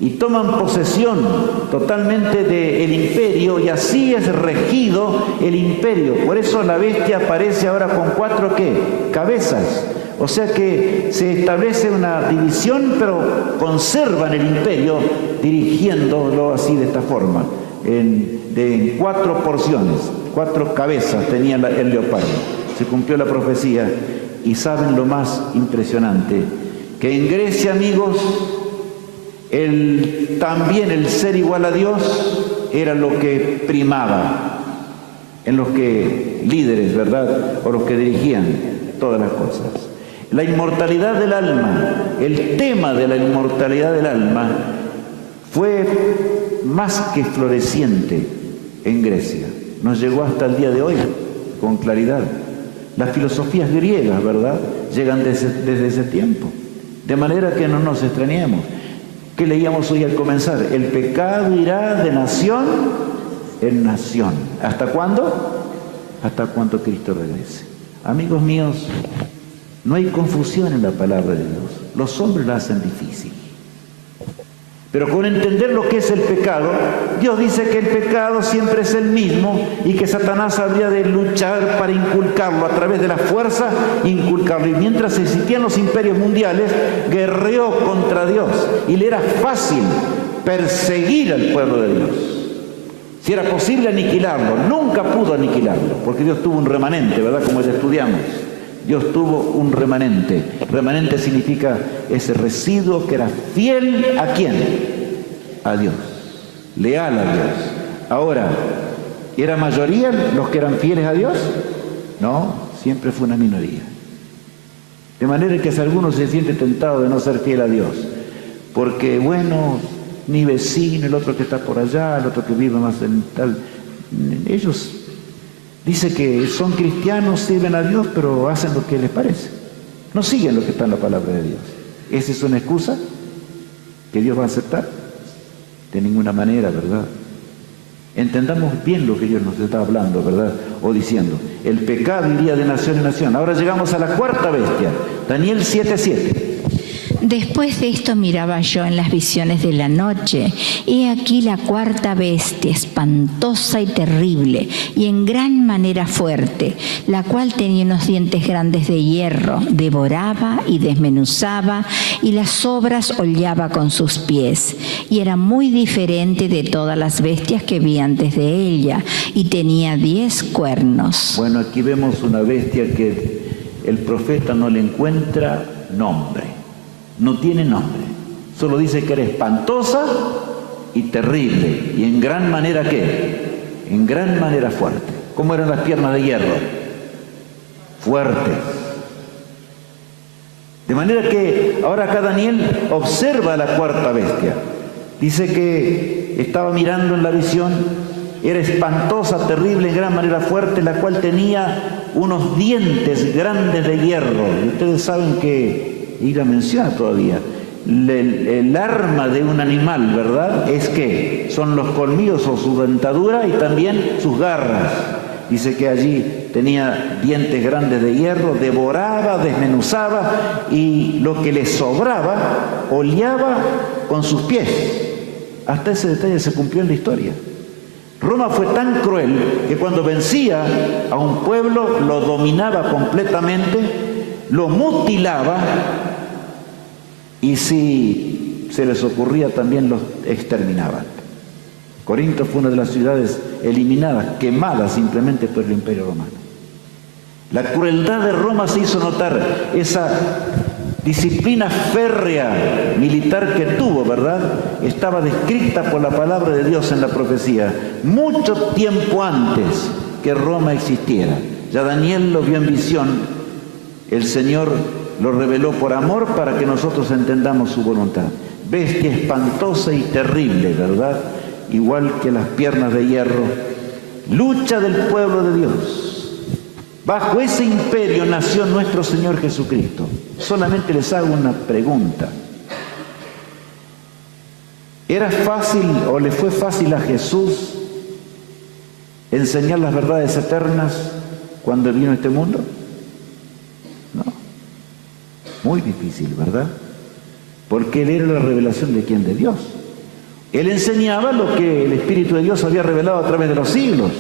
y toman posesión totalmente del imperio, y así es regido el imperio. Por eso la bestia aparece ahora con 4 ¿qué? Cabezas. O sea que se establece una división, pero conservan el imperio dirigiéndolo así, de esta forma, en 4 porciones, 4 cabezas tenía el leopardo. Se cumplió la profecía. Y saben lo más impresionante, que en Grecia, amigos, también el ser igual a Dios era lo que primaba en los que líderes, ¿verdad?, o los que dirigían todas las cosas. La inmortalidad del alma, el tema de la inmortalidad del alma fue más que floreciente en Grecia. Nos llegó hasta el día de hoy con claridad. Las filosofías griegas, ¿verdad?, llegan desde ese tiempo. De manera que no nos extrañemos. ¿Qué leíamos hoy al comenzar? El pecado irá de nación en nación. ¿Hasta cuándo? Hasta cuando Cristo regrese. Amigos míos, no hay confusión en la palabra de Dios. Los hombres la hacen difícil. Pero con entender lo que es el pecado, Dios dice que el pecado siempre es el mismo y que Satanás habría de luchar para inculcarlo a través de la fuerza, inculcarlo. Y mientras existían los imperios mundiales, guerreó contra Dios y le era fácil perseguir al pueblo de Dios. Si era posible aniquilarlo, nunca pudo aniquilarlo, porque Dios tuvo un remanente, ¿verdad?, como ya estudiamos. Dios tuvo un remanente. Remanente significa ese residuo que era fiel ¿a quién? A Dios. Leal a Dios. Ahora, ¿era mayoría los que eran fieles a Dios? No, siempre fue una minoría. De manera que si alguno se siente tentado de no ser fiel a Dios, porque bueno, mi vecino, el otro que está por allá, el otro que vive más en tal, ellos dice que son cristianos, sirven a Dios, pero hacen lo que les parece. No siguen lo que está en la palabra de Dios. ¿Esa es una excusa que Dios va a aceptar? De ninguna manera, ¿verdad? Entendamos bien lo que Dios nos está hablando, ¿verdad? O diciendo, el pecado iría de nación en nación. Ahora llegamos a la 4ª bestia, Daniel 7:7. Después de esto miraba yo en las visiones de la noche, y aquí la cuarta bestia, espantosa y terrible, y en gran manera fuerte, la cual tenía unos dientes grandes de hierro, devoraba y desmenuzaba, y las sobras hollaba con sus pies, y era muy diferente de todas las bestias que vi antes de ella, y tenía 10 cuernos. Bueno, aquí vemos una bestia que el profeta no le encuentra nombre. No tiene nombre, solo dice que era espantosa y terrible, y en gran manera ¿qué? En gran manera fuerte. ¿Cómo eran las piernas de hierro? Fuertes. De manera que ahora acá Daniel observa a la cuarta bestia. Dice que estaba mirando en la visión, era espantosa, terrible, en gran manera fuerte, la cual tenía unos dientes grandes de hierro. Y ustedes saben que, y la menciona todavía, el arma de un animal, ¿verdad? Es que son los colmillos o su dentadura y también sus garras. Dice que allí tenía dientes grandes de hierro, devoraba, desmenuzaba, y lo que le sobraba, oleaba con sus pies. Hasta ese detalle se cumplió en la historia. Roma fue tan cruel que cuando vencía a un pueblo, lo dominaba completamente, lo mutilaba, y si se les ocurría también los exterminaban. Corinto fue una de las ciudades eliminadas, quemadas simplemente por el Imperio Romano. La crueldad de Roma se hizo notar, esa disciplina férrea militar que tuvo, ¿verdad? Estaba descrita por la palabra de Dios en la profecía, mucho tiempo antes que Roma existiera. Ya Daniel lo vio en visión, el Señor lo reveló por amor para que nosotros entendamos su voluntad. Bestia espantosa y terrible, ¿verdad? Igual que las piernas de hierro. Lucha del pueblo de Dios. Bajo ese imperio nació nuestro Señor Jesucristo. Solamente les hago una pregunta. ¿Era fácil o le fue fácil a Jesús enseñar las verdades eternas cuando vino a este mundo? No. Muy difícil, ¿verdad? Porque Él era la revelación de quién, de Dios. Él enseñaba lo que el Espíritu de Dios había revelado a través de los siglos.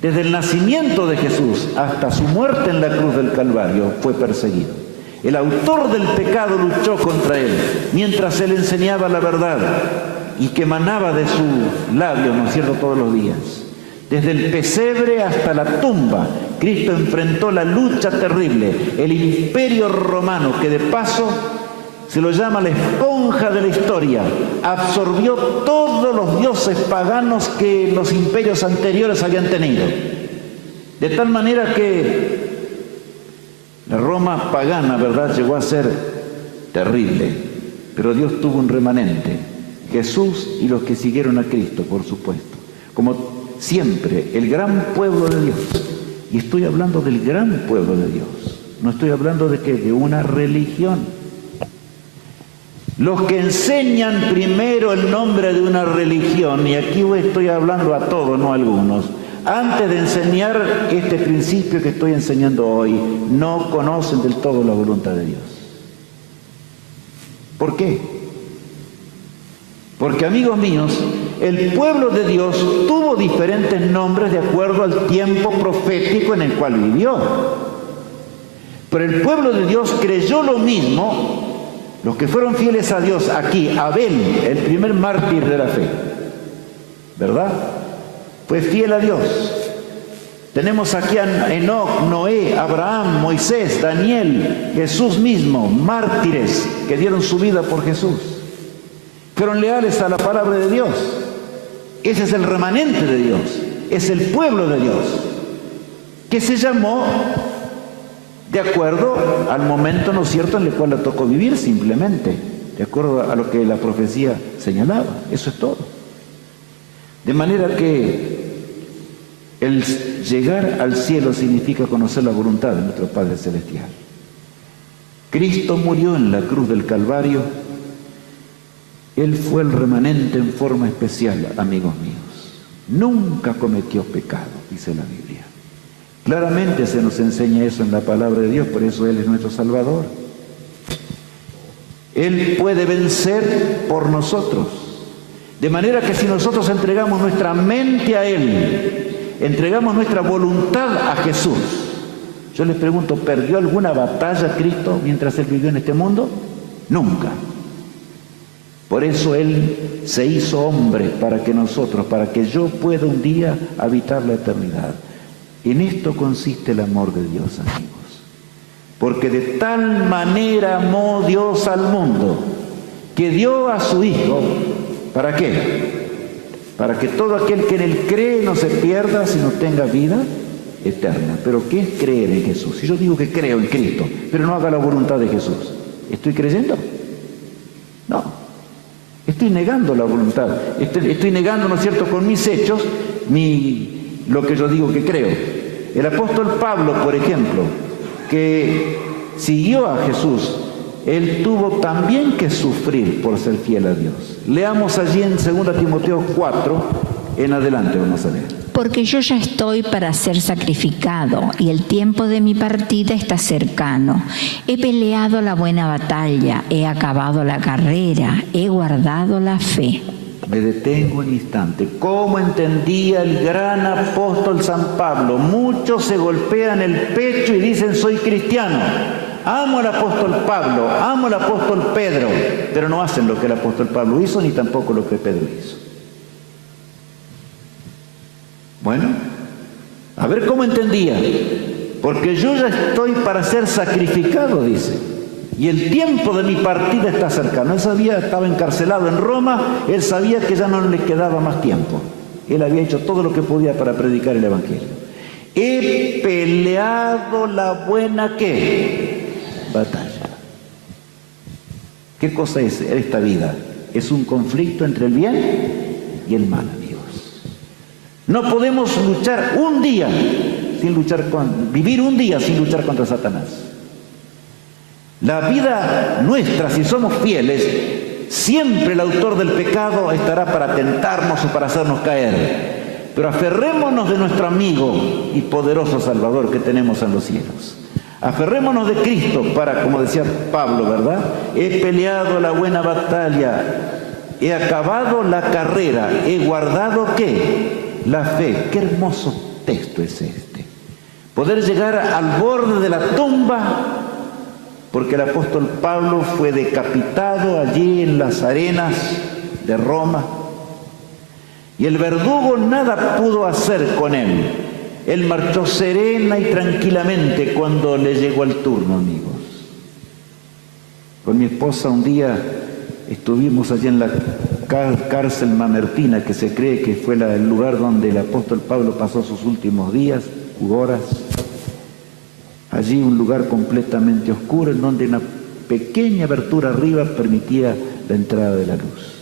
Desde el nacimiento de Jesús hasta su muerte en la cruz del Calvario fue perseguido. El autor del pecado luchó contra Él mientras Él enseñaba la verdad y que emanaba de sus labios, ¿no es cierto?, todos los días. Desde el pesebre hasta la tumba, Cristo enfrentó la lucha terrible. El imperio romano, que de paso se lo llama la esponja de la historia, absorbió todos los dioses paganos que los imperios anteriores habían tenido. De tal manera que la Roma pagana, ¿verdad?, llegó a ser terrible. Pero Dios tuvo un remanente, Jesús y los que siguieron a Cristo, por supuesto. Como siempre, el gran pueblo de Dios. Y estoy hablando del gran pueblo de Dios. No estoy hablando de que de una religión. Los que enseñan primero el nombre de una religión, y aquí estoy hablando a todos, no a algunos, antes de enseñar este principio que estoy enseñando hoy, no conocen del todo la voluntad de Dios. ¿Por qué? Porque, amigos míos, el pueblo de Dios tuvo diferentes nombres de acuerdo al tiempo profético en el cual vivió. Pero el pueblo de Dios creyó lo mismo. Los que fueron fieles a Dios aquí, Abel, el primer mártir de la fe, ¿verdad?, fue fiel a Dios. Tenemos aquí a Enoc, Noé, Abraham, Moisés, Daniel, Jesús mismo, mártires que dieron su vida por Jesús. Fueron leales a la palabra de Dios. Ese es el remanente de Dios, es el pueblo de Dios, que se llamó de acuerdo al momento, ¿no es cierto?, en el cual le tocó vivir, simplemente, de acuerdo a lo que la profecía señalaba. Eso es todo. De manera que el llegar al cielo significa conocer la voluntad de nuestro Padre Celestial. Cristo murió en la cruz del Calvario. Él fue el remanente en forma especial, amigos míos. Nunca cometió pecado, dice la Biblia. Claramente se nos enseña eso en la palabra de Dios, por eso Él es nuestro Salvador. Él puede vencer por nosotros. De manera que si nosotros entregamos nuestra mente a Él, entregamos nuestra voluntad a Jesús, yo les pregunto, ¿perdió alguna batalla Cristo mientras Él vivió en este mundo? Nunca. Por eso Él se hizo hombre para que nosotros, para que yo pueda un día habitar la eternidad. En esto consiste el amor de Dios, amigos. Porque de tal manera amó Dios al mundo, que dio a su Hijo, ¿para qué? Para que todo aquel que en Él cree no se pierda, sino tenga vida eterna. Pero ¿qué es creer en Jesús? Si yo digo que creo en Cristo, pero no haga la voluntad de Jesús, ¿estoy creyendo? No. Estoy negando la voluntad. Estoy negando, ¿no es cierto?, con mis hechos, lo que yo digo que creo. El apóstol Pablo, por ejemplo, que siguió a Jesús, él tuvo también que sufrir por ser fiel a Dios. Leamos allí en 2 Timoteo 4, en adelante vamos a leer. Porque yo ya estoy para ser sacrificado, y el tiempo de mi partida está cercano. He peleado la buena batalla, he acabado la carrera, he guardado la fe. Me detengo un instante. ¿Cómo entendía el gran apóstol San Pablo? Muchos se golpean el pecho y dicen, soy cristiano. Amo al apóstol Pablo, amo al apóstol Pedro, pero no hacen lo que el apóstol Pablo hizo, ni tampoco lo que Pedro hizo. Bueno, a ver cómo entendía. Porque yo ya estoy para ser sacrificado, dice. Y el tiempo de mi partida está cercano. Él sabía, estaba encarcelado en Roma, él sabía que ya no le quedaba más tiempo. Él había hecho todo lo que podía para predicar el Evangelio. He peleado la buena, ¿qué? Batalla. ¿Qué cosa es esta vida? Es un conflicto entre el bien y el mal, amigos. No podemos luchar un día sin luchar vivir un día sin luchar contra Satanás. La vida nuestra, si somos fieles, siempre el autor del pecado estará para tentarnos o para hacernos caer. Pero aferrémonos de nuestro amigo y poderoso Salvador que tenemos en los cielos. Aferrémonos de Cristo para, como decía Pablo, ¿verdad? He peleado la buena batalla, he acabado la carrera, he guardado, ¿qué? La fe. Qué hermoso texto es este. Poder llegar al borde de la tumba, porque el apóstol Pablo fue decapitado allí en las arenas de Roma, y el verdugo nada pudo hacer con él. Él marchó serena y tranquilamente cuando le llegó el turno, amigos. Con mi esposa un día estuvimos allí en la cárcel mamertina, que se cree que fue el lugar donde el apóstol Pablo pasó sus últimos días, horas. Allí un lugar completamente oscuro, en donde una pequeña abertura arriba permitía la entrada de la luz.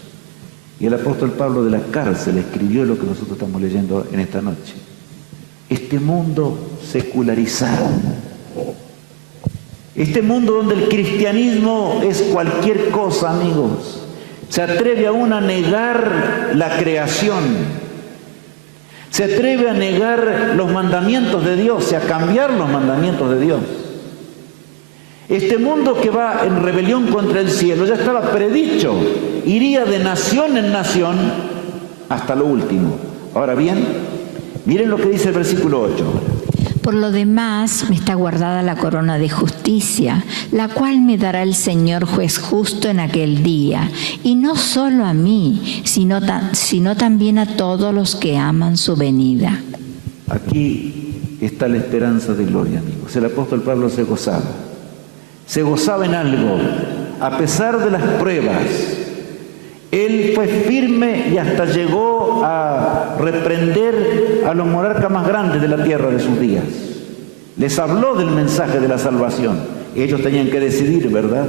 Y el apóstol Pablo de la cárcel escribió lo que nosotros estamos leyendo en esta noche. Este mundo secularizado, este mundo donde el cristianismo es cualquier cosa, amigos, se atreve aún a negar la creación, se atreve a negar los mandamientos de Dios, a cambiar los mandamientos de Dios. Este mundo que va en rebelión contra el cielo ya estaba predicho, iría de nación en nación hasta lo último. Ahora bien, miren lo que dice el versículo 8. Por lo demás, me está guardada la corona de justicia, la cual me dará el Señor juez justo en aquel día, y no solo a mí, sino también a todos los que aman su venida. Aquí está la esperanza de gloria, amigos. El apóstol Pablo se gozaba en algo, a pesar de las pruebas. Él fue firme y hasta llegó a reprender a los monarcas más grandes de la tierra de sus días. Les habló del mensaje de la salvación. Ellos tenían que decidir, ¿verdad?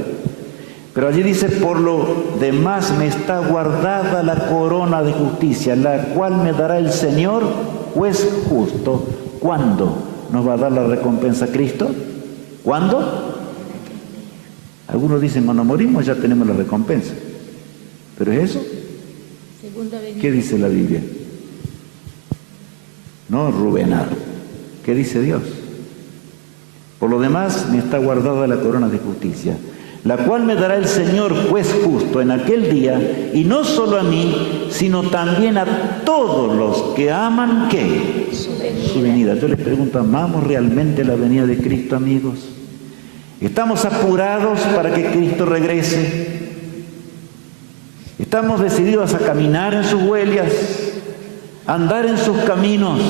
Pero allí dice, por lo demás me está guardada la corona de justicia, la cual me dará el Señor, juez justo. ¿Cuándo nos va a dar la recompensa Cristo? ¿Cuándo? Algunos dicen, cuando morimos ya tenemos la recompensa. ¿Pero es eso? ¿Qué dice la Biblia? No, Rubenar. ¿Qué dice Dios? Por lo demás, me está guardada la corona de justicia, la cual me dará el Señor juez justo en aquel día, y no solo a mí, sino también a todos los que aman, ¿qué? Su venida. Yo les pregunto, ¿amamos realmente la venida de Cristo, amigos? ¿Estamos apurados para que Cristo regrese? ¿Estamos decididos a caminar en sus huellas, a andar en sus caminos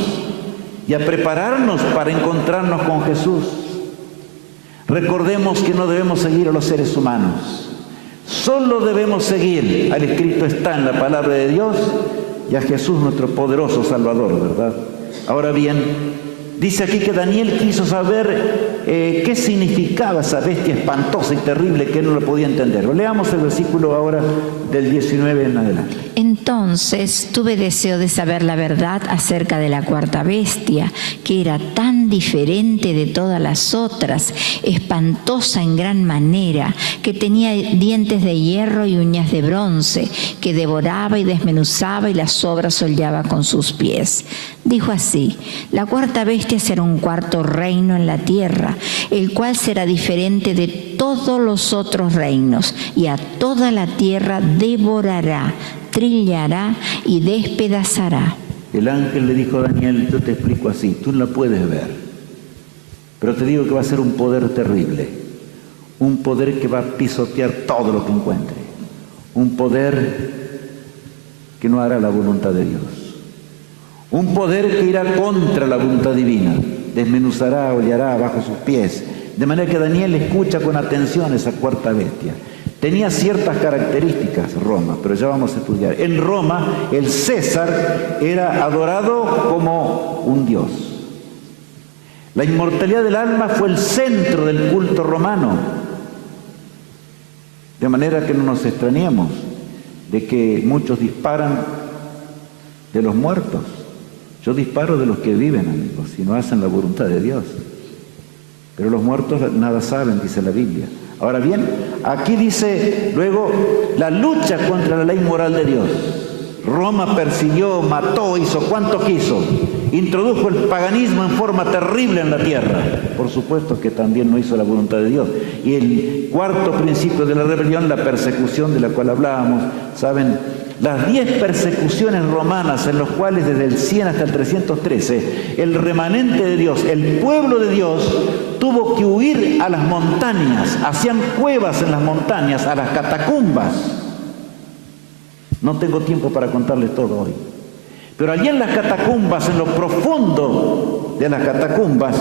y a prepararnos para encontrarnos con Jesús? Recordemos que no debemos seguir a los seres humanos. Solo debemos seguir al escrito está en la palabra de Dios y a Jesús, nuestro poderoso Salvador, ¿verdad? Ahora bien, dice aquí que Daniel quiso saber qué significaba esa bestia espantosa y terrible que él no lo podía entender. Leamos el versículo ahora del 19 en adelante. Entonces tuve deseo de saber la verdad acerca de la cuarta bestia, que era tan diferente de todas las otras, espantosa en gran manera, que tenía dientes de hierro y uñas de bronce, que devoraba y desmenuzaba y las obras holllaba con sus pies. Dijo así: la cuarta bestia será un cuarto reino en la tierra, el cual será diferente de todos los otros reinos, y a toda la tierra devorará, trillará y despedazará. El ángel le dijo a Daniel, yo te explico así, tú no la puedes ver, pero te digo que va a ser un poder terrible, un poder que va a pisotear todo lo que encuentre, un poder que no hará la voluntad de Dios, un poder que irá contra la voluntad divina, desmenuzará, hollará bajo sus pies, de manera que Daniel escucha con atención esa cuarta bestia. Tenía ciertas características Roma, pero ya vamos a estudiar. En Roma el César era adorado como un dios. La inmortalidad del alma fue el centro del culto romano. De manera que no nos extrañemos de que muchos disparan de los muertos. Yo disparo de los que viven, amigos, si no hacen la voluntad de Dios. Pero los muertos nada saben, dice la Biblia. Ahora bien, aquí dice luego la lucha contra la ley moral de Dios. Roma persiguió, mató, hizo cuanto quiso. Introdujo el paganismo en forma terrible en la tierra. Por supuesto que también no hizo la voluntad de Dios. Y el cuarto principio de la rebelión, la persecución de la cual hablábamos, ¿saben? Las 10 persecuciones romanas en los cuales desde el 100 hasta el 313 el remanente de Dios, el pueblo de Dios, tuvo que huir a las montañas, hacían cuevas en las montañas, a las catacumbas. No tengo tiempo para contarles todo hoy. Pero allí en las catacumbas, en lo profundo de las catacumbas,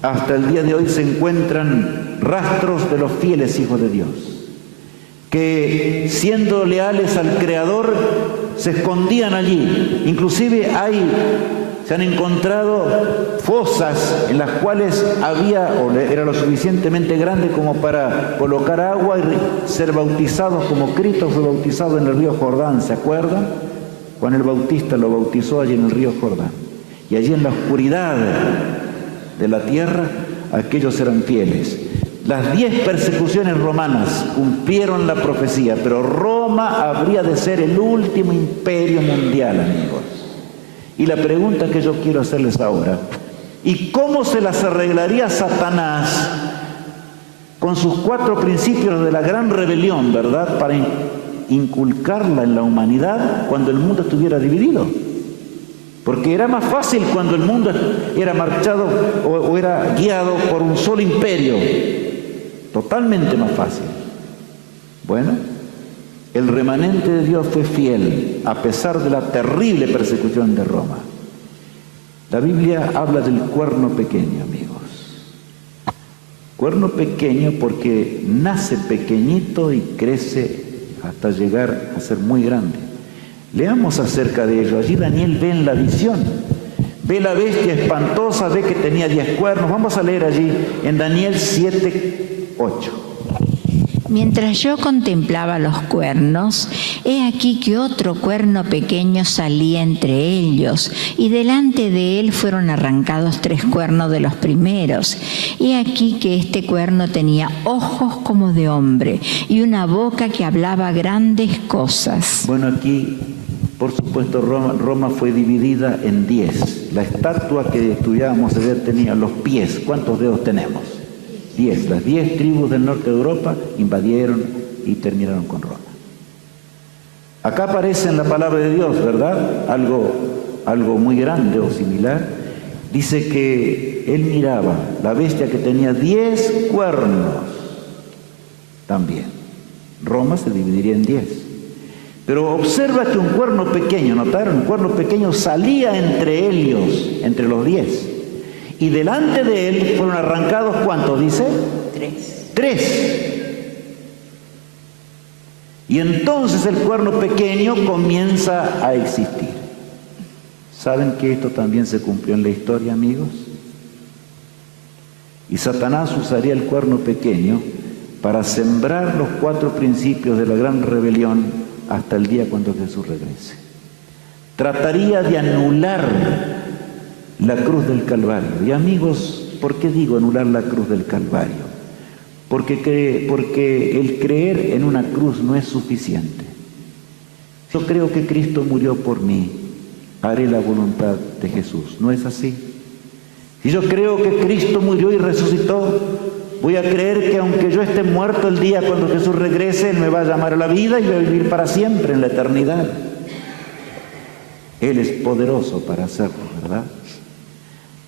hasta el día de hoy se encuentran rastros de los fieles hijos de Dios, que siendo leales al Creador se escondían allí. Inclusive se han encontrado fosas en las cuales era lo suficientemente grande como para colocar agua y ser bautizados como Cristo fue bautizado en el río Jordán, ¿se acuerdan? Juan el Bautista lo bautizó allí en el río Jordán. Y allí en la oscuridad de la tierra, aquellos eran fieles. Las 10 persecuciones romanas cumplieron la profecía, pero Roma habría de ser el último imperio mundial, amigos. Y la pregunta que yo quiero hacerles ahora, ¿y cómo se las arreglaría Satanás con sus 4 principios de la gran rebelión, verdad, para inculcarla en la humanidad cuando el mundo estuviera dividido? Porque era más fácil cuando el mundo era marchado o era guiado por un solo imperio. Totalmente más fácil. Bueno, el remanente de Dios fue fiel a pesar de la terrible persecución de Roma. La Biblia habla del cuerno pequeño, amigos. Cuerno pequeño porque nace pequeñito y crece hasta llegar a ser muy grande. Leamos acerca de ello. Allí Daniel ve en la visión, ve la bestia espantosa, ve que tenía 10 cuernos. Vamos a leer allí en Daniel 7:8. Mientras yo contemplaba los cuernos, he aquí que otro cuerno pequeño salía entre ellos, y delante de él fueron arrancados 3 cuernos de los primeros. He aquí que este cuerno tenía ojos como de hombre, y una boca que hablaba grandes cosas. Bueno, aquí, por supuesto, Roma fue dividida en 10. La estatua que estudiábamos ayer tenía los pies. ¿Cuántos dedos tenemos? Las 10 tribus del norte de Europa invadieron y terminaron con Roma. Acá aparece en la palabra de Dios, ¿verdad? Algo muy grande o similar. Dice que él miraba la bestia que tenía 10 cuernos también. Roma se dividiría en 10. Pero observa que un cuerno pequeño, ¿notaron? Un cuerno pequeño salía entre ellos, entre los 10. Y delante de él fueron arrancados, ¿cuántos dice? 3. Y entonces el cuerno pequeño comienza a existir. ¿Saben que esto también se cumplió en la historia, amigos? Y Satanás usaría el cuerno pequeño para sembrar los 4 principios de la gran rebelión hasta el día cuando Jesús regrese. Trataría de anular la cruz del Calvario. Y amigos, ¿por qué digo anular la cruz del Calvario? Porque el creer en una cruz no es suficiente. Yo creo que Cristo murió por mí, haré la voluntad de Jesús. ¿No es así? Si yo creo que Cristo murió y resucitó, voy a creer que aunque yo esté muerto el día cuando Jesús regrese, Él me va a llamar a la vida y voy a vivir para siempre en la eternidad. Él es poderoso para hacerlo, ¿verdad?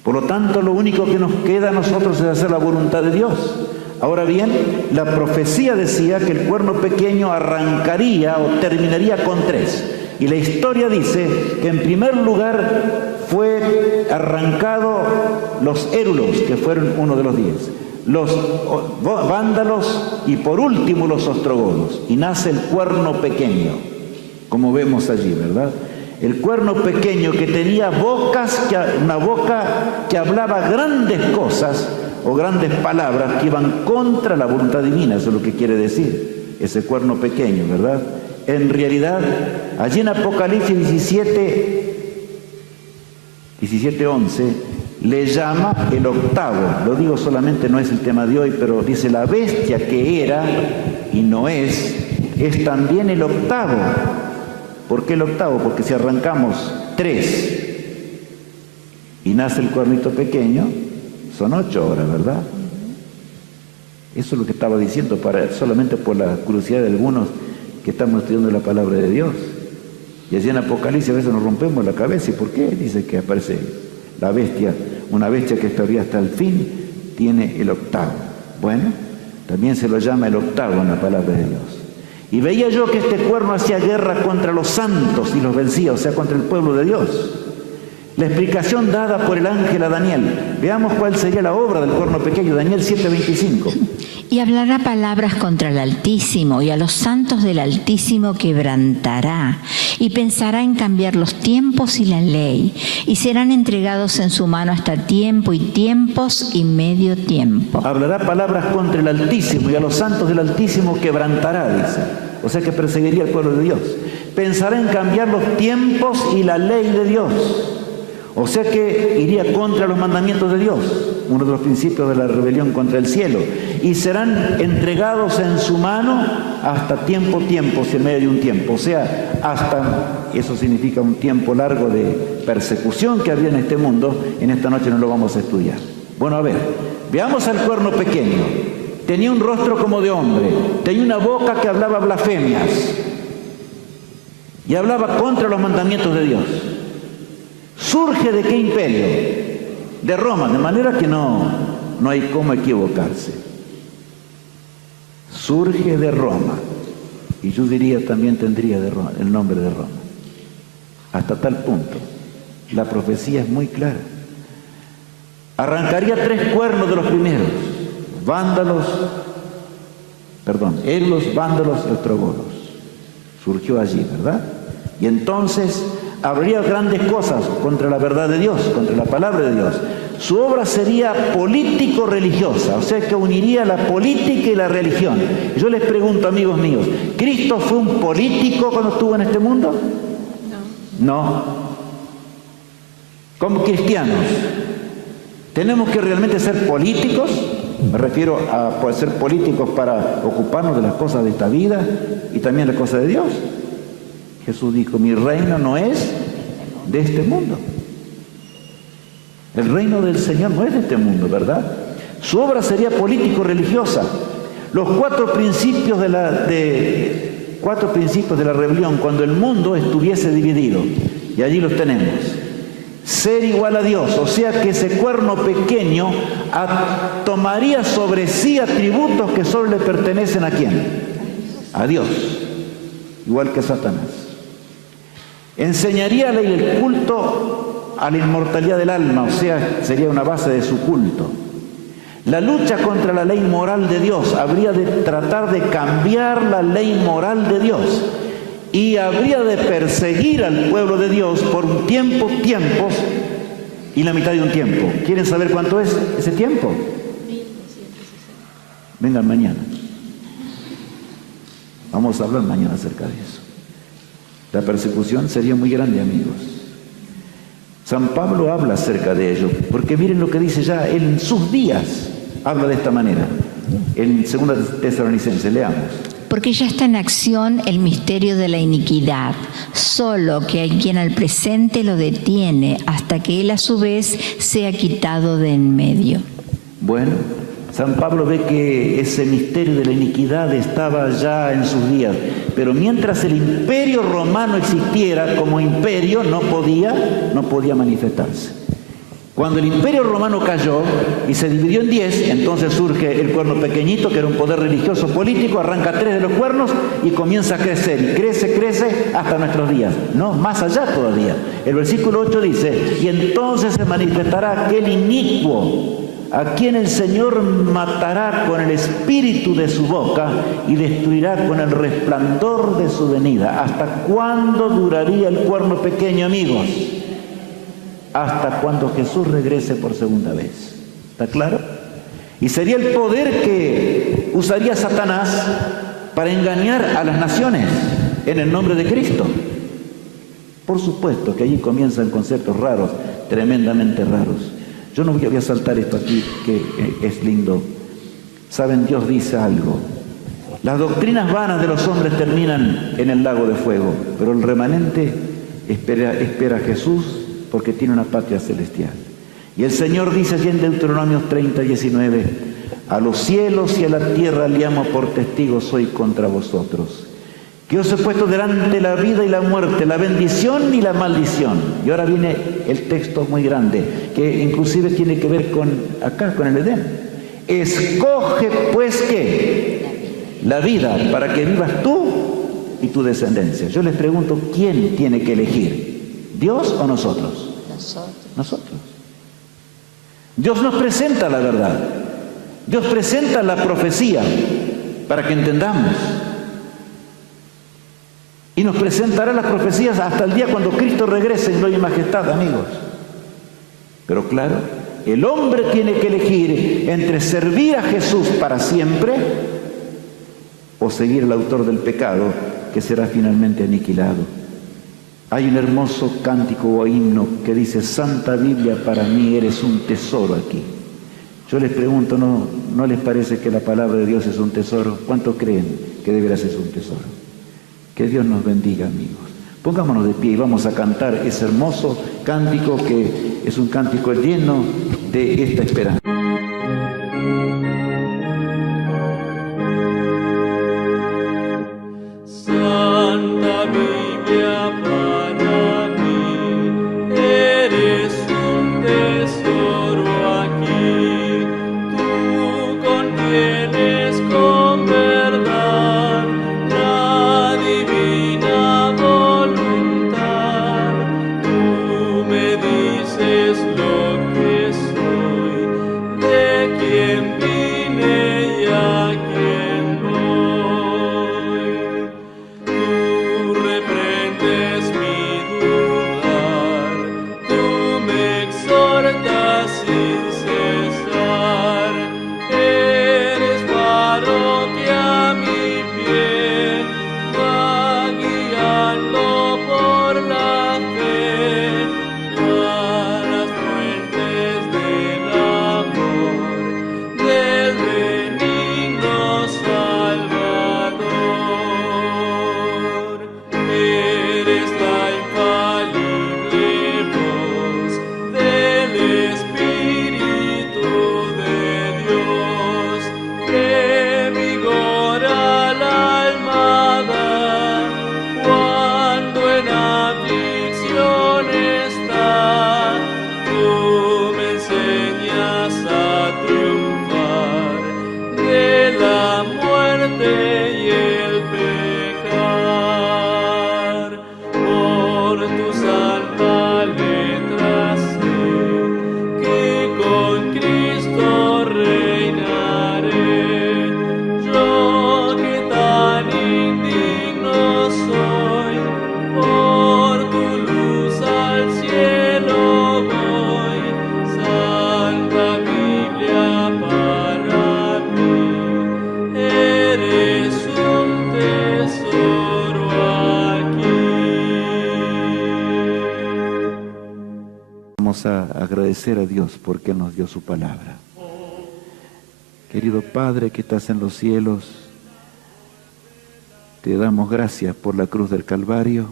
Por lo tanto, lo único que nos queda a nosotros es hacer la voluntad de Dios. Ahora bien, la profecía decía que el cuerno pequeño arrancaría o terminaría con 3. Y la historia dice que en primer lugar fue arrancado los érulos, que fueron uno de los 10, los vándalos y por último los ostrogodos. Y nace el cuerno pequeño, como vemos allí, ¿verdad? El cuerno pequeño que tenía una boca que hablaba grandes cosas o grandes palabras que iban contra la voluntad divina. Eso es lo que quiere decir ese cuerno pequeño, ¿verdad? En realidad, allí en Apocalipsis 17:11 le llama el octavo. Lo digo solamente, no es el tema de hoy, pero dice la bestia que era y no es también el octavo. ¿Por qué el octavo? Porque si arrancamos 3 y nace el cuernito pequeño, son 8 horas, ¿verdad? Eso es lo que estaba diciendo, solamente por la curiosidad de algunos que estamos estudiando la palabra de Dios. Y así en Apocalipsis a veces nos rompemos la cabeza. ¿Y por qué? Dice que aparece la bestia, una bestia que estaría hasta el fin, tiene el octavo. Bueno, también se lo llama el octavo en la palabra de Dios. Y veía yo que este cuerno hacía guerra contra los santos y los vencía, o sea, contra el pueblo de Dios. La explicación dada por el ángel a Daniel. Veamos cuál sería la obra del cuerno pequeño, Daniel 7:25. Y hablará palabras contra el Altísimo, y a los santos del Altísimo quebrantará, y pensará en cambiar los tiempos y la ley, y serán entregados en su mano hasta tiempo y tiempos y medio tiempo. Hablará palabras contra el Altísimo, y a los santos del Altísimo quebrantará, dice. O sea que perseguiría al pueblo de Dios. Pensará en cambiar los tiempos y la ley de Dios. O sea que iría contra los mandamientos de Dios, uno de los principios de la rebelión contra el cielo. Y serán entregados en su mano hasta tiempos y en medio de un tiempo. O sea, eso significa un tiempo largo de persecución que había en este mundo. En esta noche no lo vamos a estudiar. Bueno, a ver, veamos al cuerno pequeño. Tenía un rostro como de hombre, tenía una boca que hablaba blasfemias y hablaba contra los mandamientos de Dios. ¿Surge de qué imperio? De Roma, de manera que no hay cómo equivocarse. Surge de Roma, y yo diría también tendría el nombre de Roma. Hasta tal punto, la profecía es muy clara. Arrancaría 3 cuernos de los primeros, érulos, vándalos y ostrogodos. Surgió allí, ¿verdad? Y entonces habría grandes cosas contra la verdad de Dios, contra la palabra de Dios. Su obra sería político-religiosa, o sea que uniría la política y la religión. Yo les pregunto, amigos míos, ¿Cristo fue un político cuando estuvo en este mundo? No. Como cristianos, ¿tenemos que realmente ser políticos? Me refiero a poder ser políticos para ocuparnos de las cosas de esta vida y también las cosas de Dios. Jesús dijo, mi reino no es de este mundo. El reino del Señor no es de este mundo, ¿verdad? Su obra sería político-religiosa. Los cuatro principios de la rebelión, cuando el mundo estuviese dividido. Y allí los tenemos. Ser igual a Dios, o sea que ese cuerno pequeño tomaría sobre sí atributos que solo le pertenecen ¿a quién? A Dios, igual que Satanás. Enseñaría el culto a la inmortalidad del alma, o sea, sería una base de su culto. La lucha contra la ley moral de Dios, habría de tratar de cambiar la ley moral de Dios. Y habría de perseguir al pueblo de Dios por un tiempos y la mitad de un tiempo. ¿Quieren saber cuánto es ese tiempo? 1960. Vengan mañana. Vamos a hablar mañana acerca de eso. La persecución sería muy grande, amigos. San Pablo habla acerca de ello, porque miren lo que dice ya, él en sus días habla de esta manera. En 2 Tesalonicenses, leamos. Porque ya está en acción el misterio de la iniquidad, solo que hay quien al presente lo detiene hasta que él a su vez sea quitado de en medio. Bueno, San Pablo ve que ese misterio de la iniquidad estaba ya en sus días, pero mientras el imperio romano existiera como imperio no podía manifestarse. Cuando el imperio romano cayó y se dividió en 10, entonces surge el cuerno pequeñito, que era un poder religioso político, arranca 3 de los cuernos y comienza a crecer, y crece hasta nuestros días, no, más allá todavía. El versículo 8 dice, y entonces se manifestará aquel inicuo, a quien el Señor matará con el espíritu de su boca y destruirá con el resplandor de su venida. ¿Hasta cuándo duraría el cuerno pequeño, amigos? Hasta cuando Jesús regrese por segunda vez. ¿Está claro? Y sería el poder que usaría Satanás para engañar a las naciones en el nombre de Cristo. Por supuesto que allí comienzan conceptos raros, tremendamente raros. Yo no voy a saltar esto aquí, que es lindo. Saben, Dios dice algo. Las doctrinas vanas de los hombres terminan en el lago de fuego, pero el remanente espera a Jesús porque tiene una patria celestial. Y el Señor dice allí en Deuteronomio 30, 19, a los cielos y a la tierra le llamo por testigo soy contra vosotros, que os he puesto delante la vida y la muerte, la bendición y la maldición. Y ahora viene el texto muy grande, que inclusive tiene que ver con el Edén. Escoge pues ¿qué? La vida, para que vivas tú y tu descendencia. Yo les pregunto, ¿quién tiene que elegir? ¿Dios o nosotros? Nosotros. Dios nos presenta la verdad. Dios presenta la profecía para que entendamos. Y nos presentará las profecías hasta el día cuando Cristo regrese en gloria y majestad, amigos. Pero claro, el hombre tiene que elegir entre servir a Jesús para siempre o seguir al autor del pecado, que será finalmente aniquilado. Hay un hermoso cántico o himno que dice, Santa Biblia, para mí eres un tesoro aquí. Yo les pregunto, ¿no les parece que la palabra de Dios es un tesoro? ¿Cuánto creen que deberá ser un tesoro? Que Dios nos bendiga, amigos. Pongámonos de pie y vamos a cantar ese hermoso cántico que es un cántico lleno de esta esperanza. Santa Biblia para mí, eres un tesoro aquí, tú contienes con verdad la divina voluntad, tú me dices lo que soy. agradecer a Dios porque Él nos dio su palabra. Querido Padre que estás en los cielos, te damos gracias por la cruz del Calvario,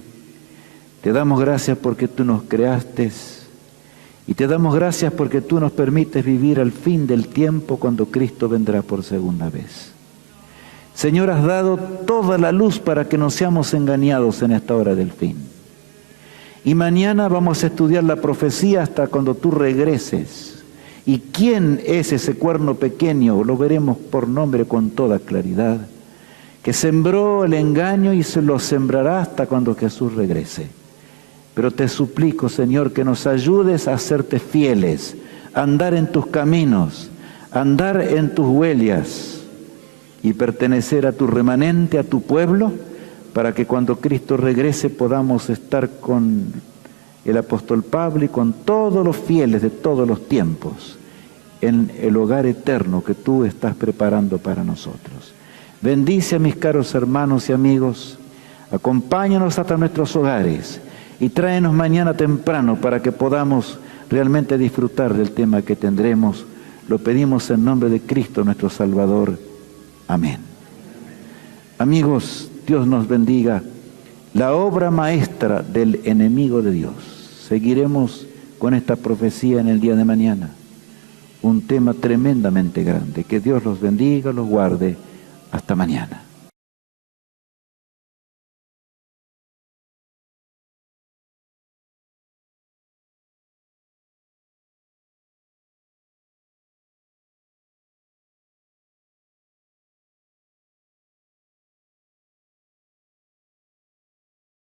te damos gracias porque tú nos creaste y te damos gracias porque tú nos permites vivir al fin del tiempo cuando Cristo vendrá por segunda vez. Señor, has dado toda la luz para que no seamos engañados en esta hora del fin. Y mañana vamos a estudiar la profecía hasta cuando tú regreses. ¿Y quién es ese cuerno pequeño? Lo veremos por nombre con toda claridad. Que sembró el engaño y se lo sembrará hasta cuando Jesús regrese. Pero te suplico, Señor, que nos ayudes a hacerte fieles, a andar en tus caminos, a andar en tus huellas y pertenecer a tu remanente, a tu pueblo, para que cuando Cristo regrese podamos estar con el apóstol Pablo y con todos los fieles de todos los tiempos en el hogar eterno que tú estás preparando para nosotros. Bendice a mis caros hermanos y amigos, acompáñanos hasta nuestros hogares y tráenos mañana temprano para que podamos realmente disfrutar del tema que tendremos. Lo pedimos en nombre de Cristo nuestro Salvador. Amén. Amigos, Dios nos bendiga. La obra maestra del enemigo de Dios. Seguiremos con esta profecía en el día de mañana. Un tema tremendamente grande. Que Dios los bendiga, los guarde. Hasta mañana.